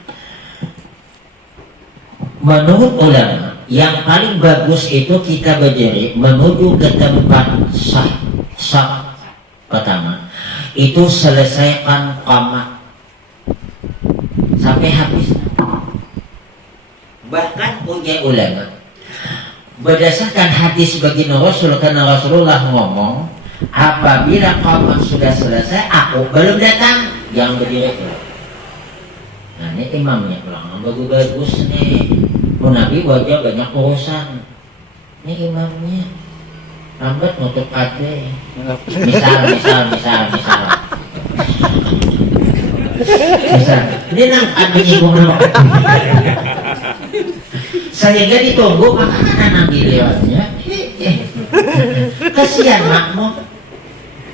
menurut ulama yang paling bagus itu kita berdiri menuju ke tempat sah pertama itu selesaikan qamat sampai habis. Bahkan ujar ulama berdasarkan hadis baginda Rasul, karena Rasulullah ngomong apabila qamat sudah selesai aku belum datang, jangan berdiri pulang. Nah ini imamnya pulang bagus-bagus nih, Nabi wajah banyak urusan, ini imamnya lambat nutup kate. Misal ini nang menyinggung nama saya gak ditunggu makanan Nabi lewatnya. Kasihan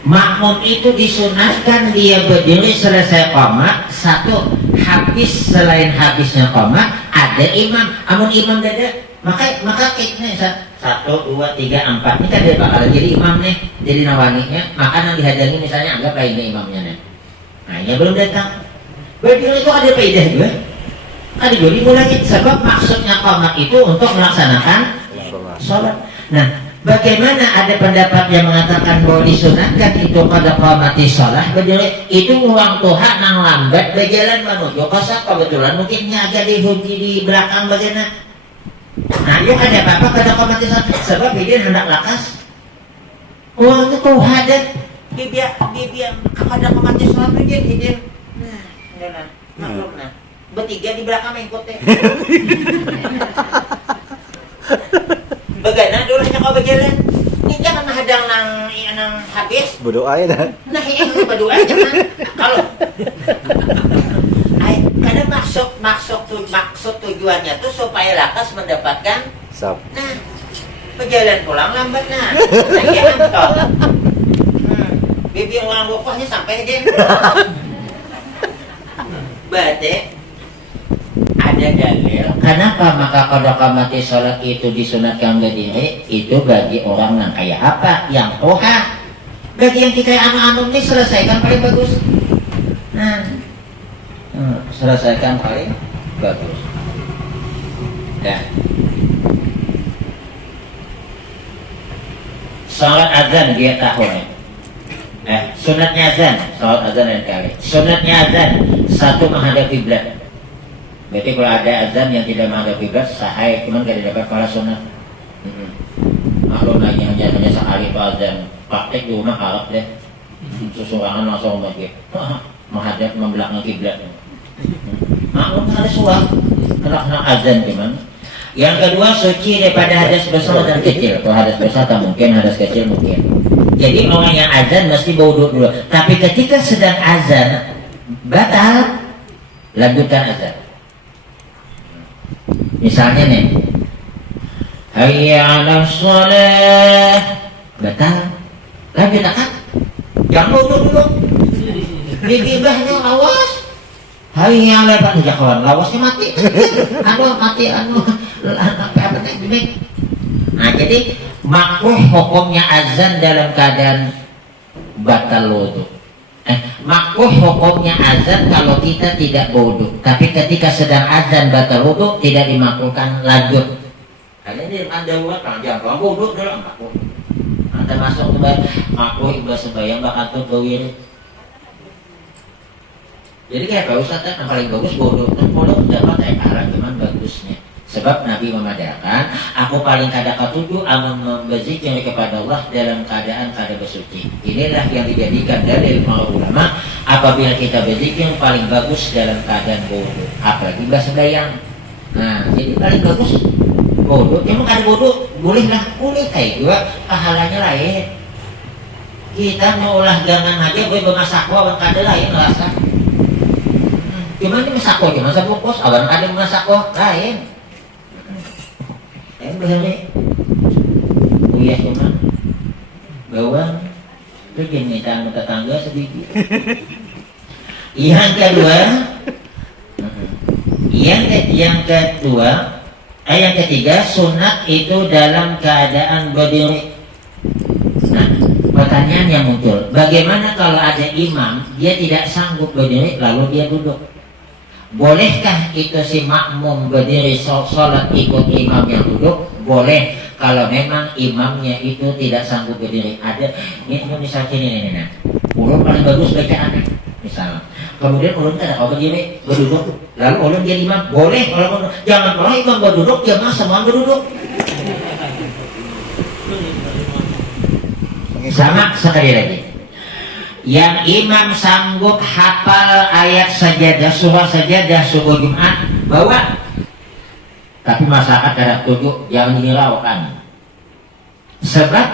makmum itu disunahkan dia berdiri selesai qamat. Satu, habis selain habisnya qamat ada imam. Amun imam dada maka kitnya 1, 2, 3, 4 ini kan dia bakal jadi imam nih, jadi nawaninya. Maka yang dihadangi misalnya anggap ini imamnya nih. Nah ini belum datang, berdiri itu ada faedah juga. Ada jadi mulai sebab maksudnya qamat itu untuk melaksanakan sholat. Nah, bagaimana ada pendapat yang mengatakan bahwa disunatkan itu pada qamatis sholat berdiri itu uang Tuhan nang lambat berjalan menuju kosa kebetulan mungkinnya agak dihunti di belakang bagaimana. Nah, yuk ada apa-apa pada qamatis sholat sebab dia hendak lakas uang itu hadat dia kepada qamatis sholat dia. Nah, maklum nah. Bertiga di belakang mengikutnya. Bagaimana dulu hanya kau berjalan. Ini jangan menghadang nang habis. Berdoa ya dah. Nah iya berdoa jangan. Kalau karena maksud tujuannya tuh supaya lakas mendapatkan Sab. Nah berjalan pulang lambat nah iya toh. Bibi orang wukufnya sampai aja. Berarti ada dalil kenapa maka pada qamati sholat itu disunatkan berdiri itu bagi orang yang kayak apa yang toha. Bagi yang kita anu-anu ini selesaikan paling bagus. Nah selesaikan paling bagus. Dan sholat azan dia tahu nih. Sunatnya azan, sholat azan yang kali. Sunatnya azan satu menghadap kiblat. Berarti kalau ada azan yang tidak menghadap kiblat sahih, cuman gak dapat para sunat. Maklum lagi hanya sekali itu azan praktek di rumah harap deh. Susurangan langsung lagi menghadap membelakang kiblat. Maklum ada suap, kena azan cuman. Yang kedua suci daripada hadas besar dan kecil. Kalau hadas besar tak mungkin, hadas kecil mungkin. Jadi orang yang azan mesti wudhu dulu. Tapi ketika sedang azan batal, lanjutkan azan. Misalnya nih, hayya 'alas shalah, batal, lanjut kan? Jangan wudhu dulu. Bibirnya awas. Hayya 'alal falah, jangan lawasnya mati. Mati apa nih? Nah jadi makruh hukumnya azan dalam keadaan batal wudu. Makruh hukumnya azan kalau kita tidak wudu. Tapi ketika sedang azan batal wudu tidak dimakruhkan lanjut. Karena ini ada buat jangan wudu dulu makruh. Anda masuk ke makruh ibadah sembahyang bakal tuh gawir. Jadi kayak Pak Ustadz yang paling bagus wudu. Dan wudu dapat arah cuman bagusnya. Sebab Nabi memadakan, aku paling kada ketujuh amun berzikir kepada Allah dalam keadaan kada bersuci. Inilah yang dijadikan dalil para ulama apabila kita berzikir paling bagus dalam keadaan wudu. Apalagi sembahyang. Nah, jadi paling bagus wudu. Emang kada wudu boleh kayak juga pahalanya lain. Kita mau ulah gangan aja gue bermasakwa kada lain rasa. Cuman ini masakwa cuma sebungkus, awan kada masakwa lain. Bahari uyah cuma bawang itu jenis tetangga sedikit. Yang kedua, yang ketiga, sunat itu dalam keadaan berdiri. Nah, pertanyaan yang muncul, bagaimana kalau ada imam dia tidak sanggup berdiri lalu dia duduk? Bolehkah itu si makmum berdiri sholat ikut imam yang duduk? Boleh, kalau memang imamnya itu tidak sanggup berdiri. Ada ini misalnya ini nah, ulun paling bagus bacaannya misalnya, kemudian ulun tidak mau berdiri berduduk, lalu ulun jadi imam, boleh kalau jangan pernah imam berduduk jamaah semua berduduk. Sama sekali lagi, yang imam sanggup hafal ayat sajadah, surah sajadah subuh Jumat bawa, tapi masyarakat tidak tujuh jangan dihiraukan. Sebab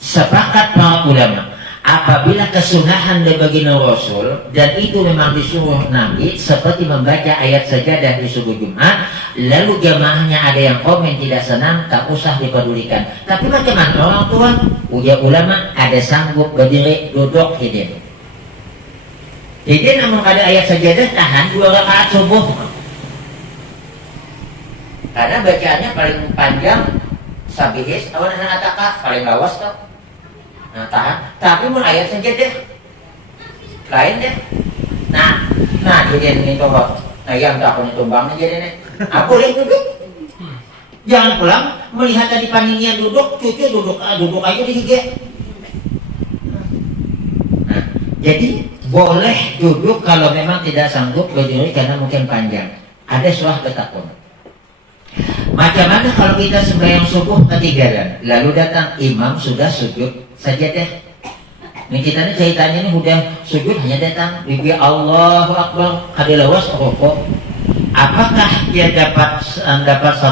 sepakat para ulama, apabila kesunahan dari baginda Rasul dan itu memang disuruh Nabi seperti membaca ayat sajadah di subuh Jumat, lalu jamaahnya ada yang komen tidak senang, tak usah dipedulikan. Tapi bagaimana orang tua? Ujar ulama, ada sanggup berdiri duduk hidin. Jadi namun ada ayat sajadah tahan 2 rakaat subuh. Karena bacaannya paling panjang sabihis, awan ataka paling lawas tuh. Nah, tahan. Tapi mun ayat sajadah lain deh. Nah jadi ini tuh, nah yang tak punya tumbangnya jadi nih. Boleh duduk. Jangan pulang melihat tadi paninian duduk, cucu duduk aja di hige. Nah, jadi boleh duduk kalau memang tidak sanggup berdiri karena mungkin panjang. Ada surah ketakun. Macam mana kalau kita sembahyang subuh ketinggalan, lalu datang imam sudah sujud sajadah. Ini kita ini ceritanya ini udah sujud hanya datang, bibi Allahu Akbar, hadilawas rokok. Apakah dia dapat 1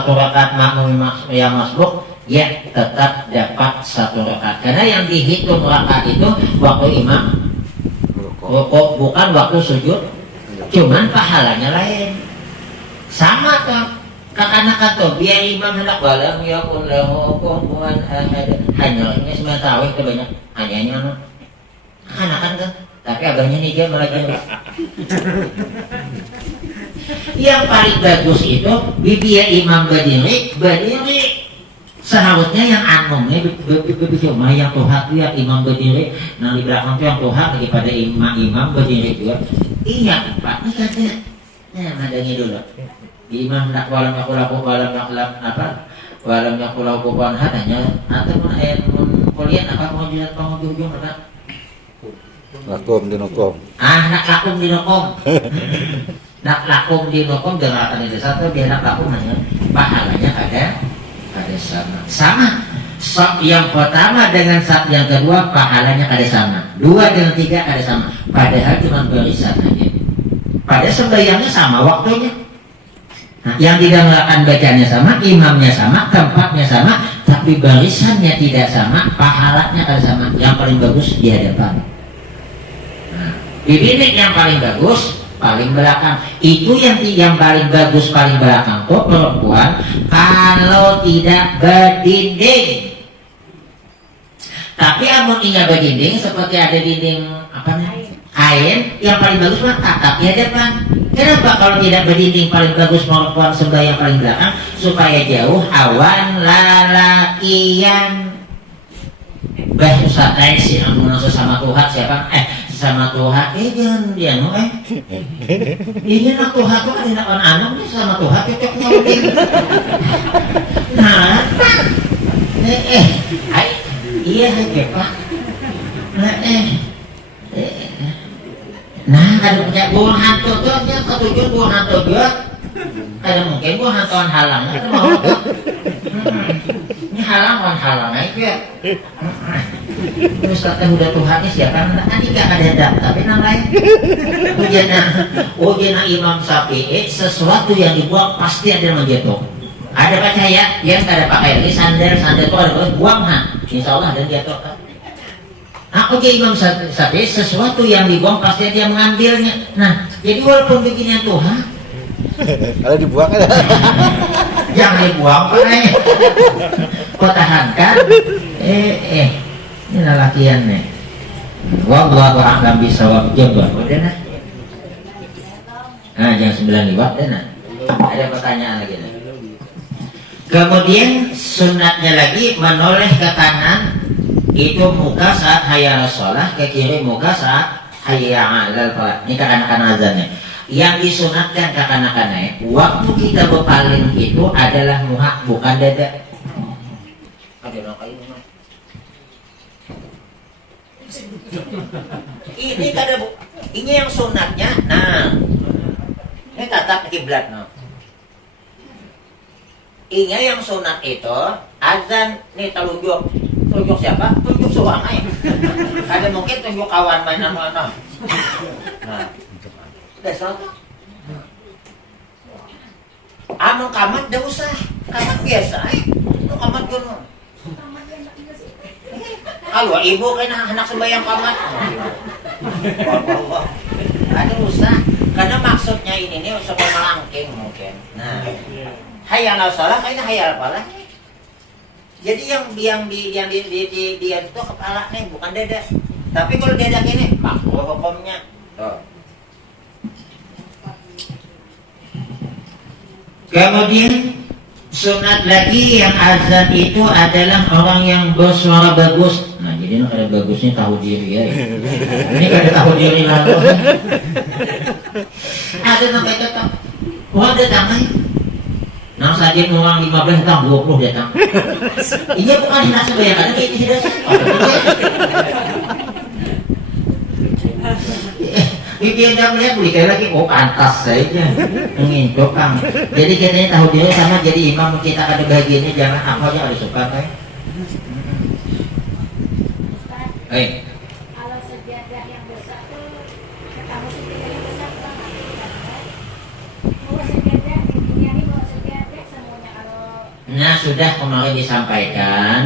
rakaat makmum yang masbuk? Ya, tetap dapat 1 rakaat. Karena yang dihitung rakaat itu waktu imam rukuk, bukan waktu sujud. Cuman pahalanya lain. Sama kan? Kakak-kakak tuh, biar imam hendak balam yakun lahu kufuwan ahad. Hanya ini semua tahu itu banyak. Hanya anak-anak kan? Tapi abangnya nih dia malah jauh. Yang paling bagus itu bibiya imam berdiri. Seharusnya yang anumnya cuma yang tuhat itu yang imam berdiri. Nah di belakang itu yang tuhat daripada imam berdiri juga. Iya Pak, ini katanya. Nah madanya dulu. Di imam nak walam yakulaku walam yakulan hadanya atau pun ayat kuliah apa mujizat penghujung apa? Lakum dinokom. Nak lakum dinokom. Nak lakum dinokom dengan kata itu satu dia nak lakum hanya pahalanya ada sama. Yang pertama dengan yang kedua pahalanya ada sama. 2 dengan 3 ada sama. Padahal cuma barisan aja. Pada sembahyangnya sama waktunya. Nah, yang tidak melakukan bacanya sama, imamnya sama, tempatnya sama, tapi barisannya tidak sama, pahalanya ada sama. Yang paling bagus di hadapan. Nah, dididik yang paling bagus, paling belakang. Itu yang paling bagus paling belakang tuh perempuan kalau tidak berdinding. Tapi amun ingat berdinding seperti ada dinding apa namanya? Kain, yang paling bagus mah tatap di hadapan. Kenapa kalau tidak berdinding paling bagus perempuan sembahyang paling belakang supaya jauh awan lalakian. Bah Ustaz si amun sesama Tuhan siapa? Sama Tuhan jangan dia ini nak Tuhan tuh ada nak anak nih sama Tuhan cocok ngomongin. Nah, iya aja Pak. Nah, kalau punya buah hantu tuh, dia ketujuh buah hantu juga. Ada mungkin buah hantuan halang, ada mau ini halang aja. Ustaz udah Tuhan ini siapa? Nanti gak ada hendak, tapi nang lain. Ujana Imam Syafi'i, sesuatu yang dibuang pasti ada yang menjatuh. Ada percaya, dia nggak ada pakai lagi sandal itu ada buang insya Allah ada yang jatuh. Aku jadi Imam Syafi'i, sesuatu yang dibuang pasti dia mengambilnya. Nah, jadi walaupun bikinnya Tuhan, kalau dibuang kan? jangan dibuang, Pak. Kau tahankan. Ini latihan nih. Wallahu a'lam bishawab. Coba, udah nah. Nah, jam 9 lewat deh nah. Ada pertanyaan lagi nah. Kemudian sunatnya lagi menoleh ke kanan itu muka saat hayya 'alas shalah, ke kiri muka saat hayya 'alal falah. Ini kanak-kanak azannya. Yang disunatkan kanak-kanak waktu kita berpaling itu adalah muka, bukan dada. Ada orang kayu mana? Ini kada bu, ini yang sunatnya. Nah, ini tatap kiblat no. Ini yang sunat itu azan nih telunjuk siapa? Tunjuk suami. Kada mungkin tunjuk kawan mana. Nah, besok. Anu kamat dah usah, kamat biasa. Itu kamat gunung. Kalau ibu kena anak sembahyang kamat. Ada usah. Karena maksudnya ini nih supaya melangking mungkin. Nah, hayya 'alas shalah kayaknya hayya falah. Jadi yang di dia itu kepala nih bukan dada. Tapi kalau dada gini makruh hukumnya. Tuh. Kemudian sunat lagi yang azan itu adalah orang yang bersuara bagus. Nah, jadi ini ada bagusnya tahu diri ya. Ini kada tahu diri lalu. Ada namanya tetap. Wah datang nih. Nah saja orang 15 datang 20 datang. Ini bukan hendak sebayangkan kayak ini sudah. Dia dah melihat beli kayak lagi, oh pantas saja menginjok kang. Jadi katanya tahu diri sama jadi imam kita ada bagiannya jangan apa aja ada suka kayak. Kalau sejadah yang besar tuh ketemu sejadah yang besar bawa sejadah ini bawa sejadah semuanya kalau. Nah sudah kemarin disampaikan.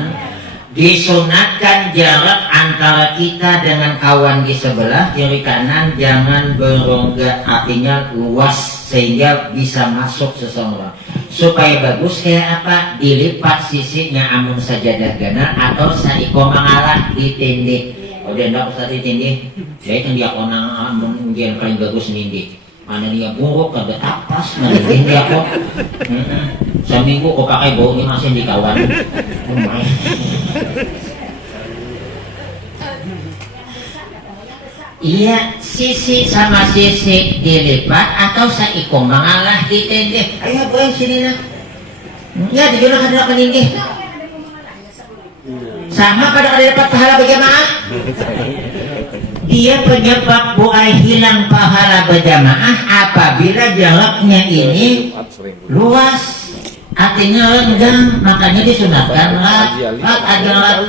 Disunatkan jarak antara kita dengan kawan di sebelah kiri kanan jangan berongga, artinya luas sehingga bisa masuk seseorang. Supaya bagus kayak apa? Dilipat sisinya amun sajadah gana atau saiko mangalah ditindih. Oh dia ndak usah ditindih. Saya kan dia konang amun yang paling bagus nindih. Mana dia buruk kagak tapas mana dia kok. Seminggu kok pakai baunya masih di kawan. Iya, sisi sama sisi dilipat atau saiko mangalah ditindih. Ayo boy sini nah. Ya dijulak ada penindih. Sama kada dapat pahala berjamaah. Dia penyebab buai hilang pahala berjamaah apabila jaraknya ini luas, artinya lenggang, makanya disunatkan adalah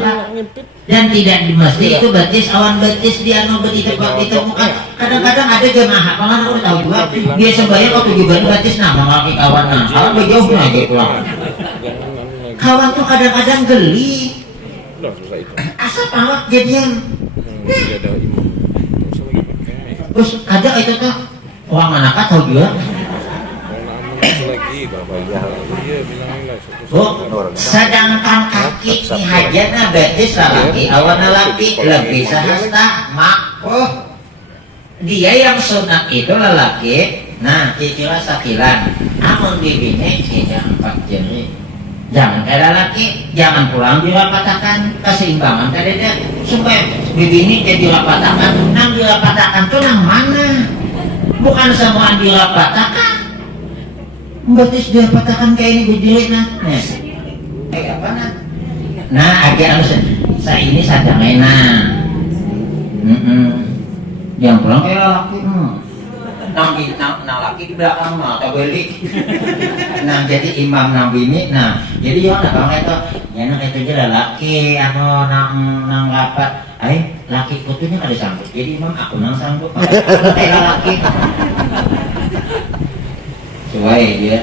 dan tidak mesti itu batis awan batis dia no ditemukan. Kadang-kadang ada jamaah pangan udah tahu juga dia sembahyang waktu tujuan batis nama laki kawan nah kalau berjauh lagi pulang. Kawan tuh kadang-kadang geli. Asal awak jadian. Terus kadang itu tuh orang manakah tahu juga. Sedangkan kaki ni hajana betis lelaki awan lelaki lebih sahasta makruh. Dia yang sunat itu lelaki. Nah cicilah sakilan amun bibine tidak 4 jari. Jangan kayak lelaki, jangan pulang dirapatakan keseimbangan tadi dia supaya bibini jadi rapatakan. Nang dirapatakan tuh nang mana? Bukan semua dirapatakan. Batis dia patahkan kayak ini berdiri nah. Kayak apa nah? Nah agak harus saya ini sadang enak. Yang pulang kayak laki. Nang laki di belakang mah tak beli. Nah jadi imam nang bini. Nah jadi yang nak bang itu, ya nang itu aja laki. Ano nang rapat. Laki putunya ada sanggup. Jadi imam aku nang sanggup. Kayak laki. Sesuai dia.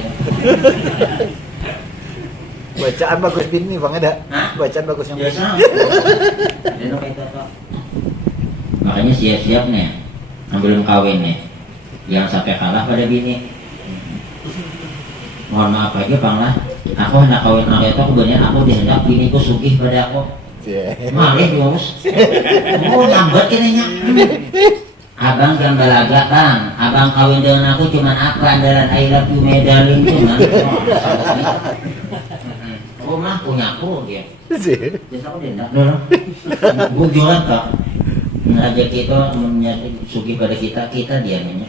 Bacaan bagus bini bang ada. Hah? Bacaan bagus yang biasa. Makanya siap-siap nih. Belum kawin nih. Jangan sampai kalah pada bini. Mohon maaf aja bang lah. Aku hendak kawin anak itu kemudian aku dihendak biniku sugih pada aku. Malih bos. Oh lambat kinanya. Abang kan balaga bang, abang kawin dengan aku cuman apa andalan I love you medalin cuman. Rumah punya aku dia. Jadi aku tidak dulu. Bujuran tak. Ngajak kita sugi pada kita dia nanya.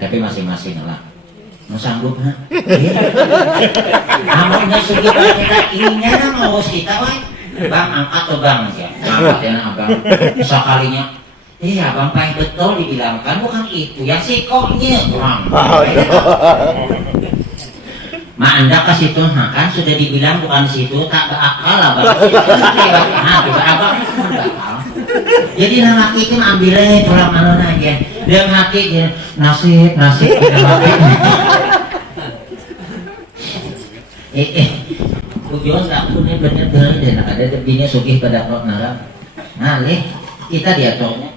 Tapi masing-masing lah. Mau sanggup ha? Amangnya sugi pada kita ininya mau kita wah. Bang angkat tuh bang ya. Angkat ya abang. Sekalinya. Iya bang pahit betul dibilang kan bukan itu yang sikonya bang. Mak anda ke situ kan sudah dibilang bukan situ tak berakal lah bang. Abang jadi laki itu ambilnya pulang mana aja dia hati nasib tujuan tak punya bener-bener dan ada debinya sugih pada kok narang ngalih kita diaturnya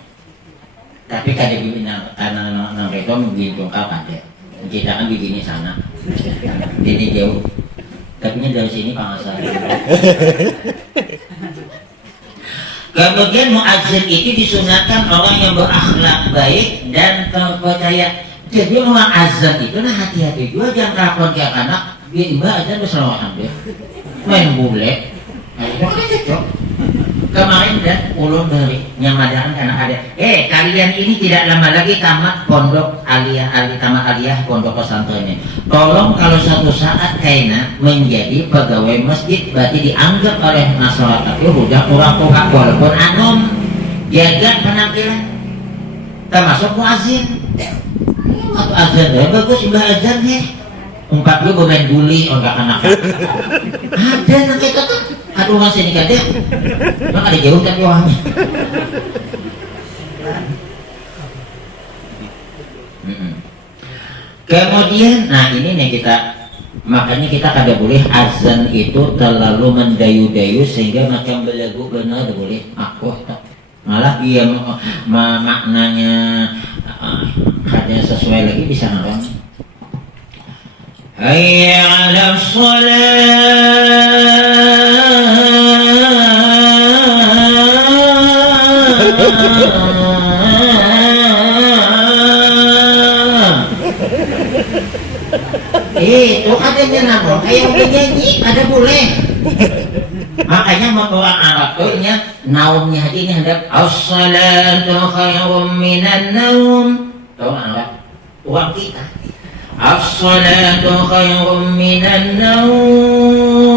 tapi kada bibina karena mereka begitu kapan dia kita kan bibini sana jadi jauh tapi dari sini pangasar. Kemudian muazzin itu disunatkan orang yang berakhlak baik dan terpercaya. Jadi orang azan itu nah hati-hati juga jangan kelakuan kayak anak dia imbah azan bersama dia main bule cocok kemarin dan ulun dari nyamadahan karena ada kalian ini tidak lama lagi tamat pondok tamat aliyah pondok pesantren ini tolong kalau suatu saat kaina menjadi pegawai masjid berarti dianggap oleh masyarakat itu udah kurang-kurang walaupun anom jaga penampilan termasuk muazzin atau azan bagus imbah azan umpat lu bermain guli enggak anak ada nanti kata aduh masih ini kadang emang ada jauh tapi orangnya kemudian nah ini nih kita makanya kita kada boleh azan itu terlalu mendayu-dayu sehingga macam belagu benar boleh aku tak malah dia maknanya hanya sesuai lagi bisa ngarang hayya 'ala itu adanya namun kayak penyanyi ada boleh makanya orang Arab tuh ini naumnya hati ini hadap as-salatu khairum minan naum tahu Arab orang kita as-salatu khairum minan naum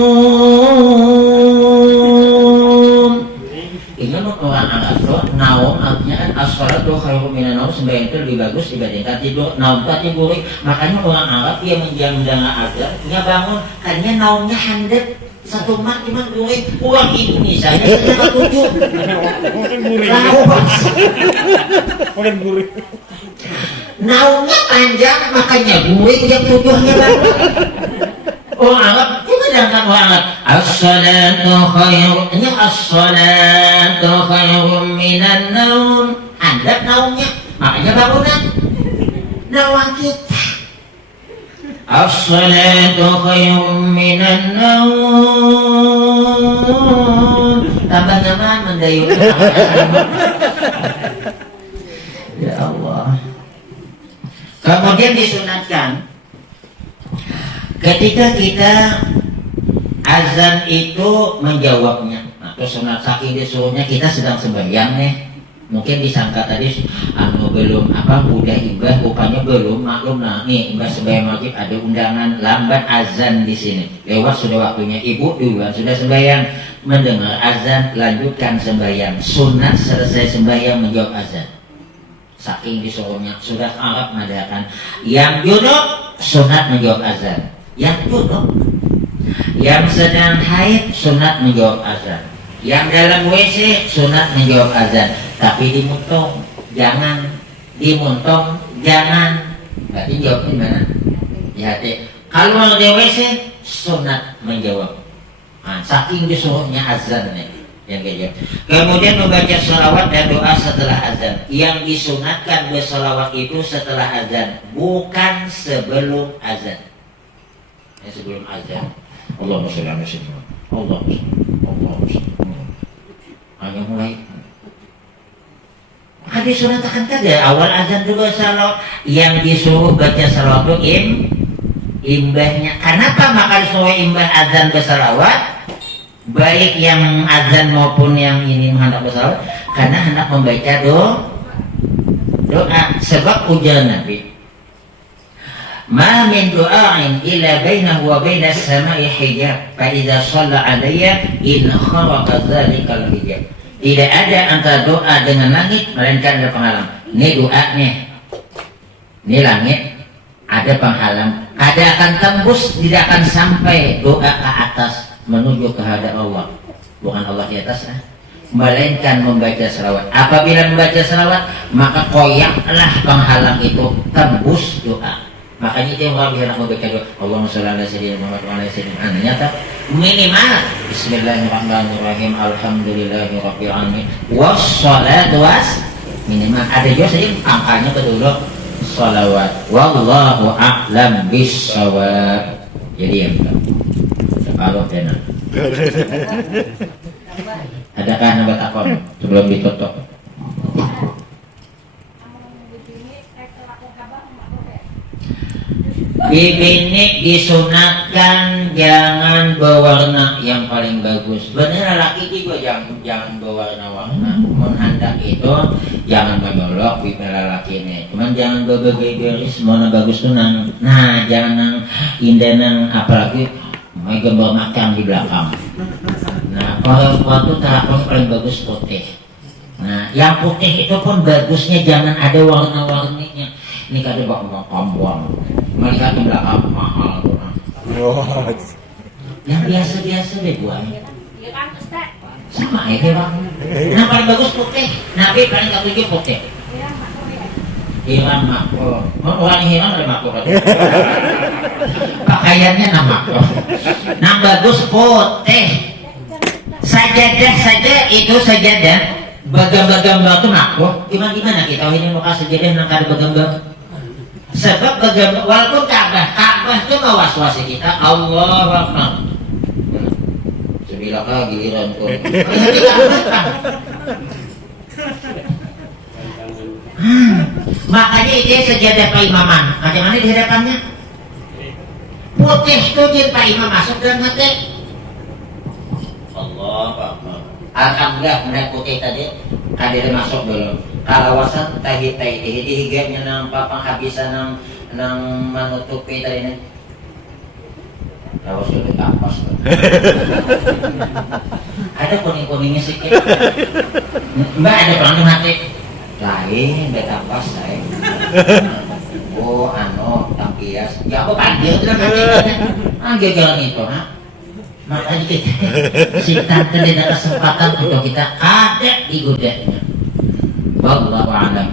ini orang Arab tuh naum artinya kan as-salatu khairum minan naum sembahyang itu lebih bagus dibandingkan tidur naum tadi buri makanya orang Arab dia menjaga azan dia bangun karena naumnya handap satu mat cuma buri uang Indonesia nya saja ketujuh makan buri naumnya panjang makanya buri yang tujuhnya bangun orang Arab juga jangan orang Arab as-salatu khairum ini as-salatu khairum minan naum handap naumnya makanya bangunan nawang kita as-salatu khairum minan naum tambah nyaman mendayu ya Allah kemudian disunatkan ketika kita azan itu menjawabnya atau sunat saking disuruhnya kita sedang sembahyang nih mungkin disangka tadi belum udah imbah rupanya belum maklum nah nih imbah sembahyang maghrib ada undangan lambat azan di sini lewat sudah waktunya ibu duluan sudah sembahyang mendengar azan lanjutkan sembahyang sunat selesai sembahyang menjawab azan saking disuruhnya sudah Arab mengadakan yang junub sunat menjawab azan yang junub yang sedang haid sunat menjawab azan yang dalam WC sunat menjawab azan tapi dimuntong jangan berarti jawabnya mana ya kalau di WC sunat menjawab saking disuruhnya azan nih yang kayak kemudian membaca sholawat dan doa setelah azan yang disunatkan bersolawat itu setelah azan bukan sebelum azan sebelum azan Allahumma sholli ala sayyidina Allahumma hanya mulai disunatkan tadi awal azan juga salawat, yang disuruh baca salawat itu imbahnya. Kenapa maka disuruh imbah azan bersalawat, baik yang azan maupun yang ini hendak bersalawat? Karena hendak membaca doa. Sebab ujar Nabi, ma min du'ain illa bainahu wa bainas sama'i hijab fa idza shalla alayya in kharaqa dzalikal hijab. Tidak ada antara doa dengan langit melainkan ada penghalang. Ini doanya, ini langit ada penghalang, ada akan tembus, tidak akan sampai doa ke atas menuju kehadap Allah, bukan Allah di atas, melainkan membaca selawat. Apabila membaca selawat, maka koyaklah penghalang itu, tembus doa. Makanya itu yang orang bisa membaca doa Allahumma sholli ala sayyidina Muhammad wa ala sayyidina. Ternyata minimal Bismillahirrahmanirrahim Alhamdulillahirabbil alamin wassalatu minimal ada juga saja angkanya betul salawat. Wallahu a'lam bissawab. Jadi yang separuh benar. Adakah nambah takon sebelum ditutup? Bibini disunatkan jangan berwarna yang paling bagus. Benar laki juga jangan berwarna-warna. Menghendak itu jangan menyolok bibir laki ini. Cuman jangan berbagai garis mana bagus tuh nang. Nah jangan nang indah nang apalagi mau gambar makan di belakang. Nah perempuan tuh tahapan paling bagus putih. Nah yang putih itu pun bagusnya jangan ada warna-warninya. Ini kada bak kambuang melihat di belakang mahal yang biasa-biasa deh buahnya sama ya bang. Nah paling bagus putih, Nabi paling gak tujuh putih. Hilang makro, orang hilang dari makro pakaiannya nama makro. Nah bagus putih, sajadah saja itu sajadah bagam-bagam itu makro. Gimana kita ini muka sajadah nang kada bagam-bagam. Sebab bagaimana walaupun Ka'bah itu mewas-wasi kita Allahu Akbar. Sebilah giliran pun. Makanya itu sejadah Pak Imaman. Bagaimana di hadapannya? Putih itu Pak Imam masuk dalam hati. Allahu Akbar. Alhamdulillah mereka putih tadi kadir masuk belum. Kalawasan tahi higanya nang papang habisan nang manutupi tadi nih. Lawas lebih tapas. Ada kuning-kuningnya sedikit. Mbak ada pelanggan hati. Lain beta tapas lain. Oh tampias. Ya apa panggil tuh nanti. Jalan itu makanya kita si tante ada kesempatan untuk kita ada di gudangnya. Wallahu a'lam.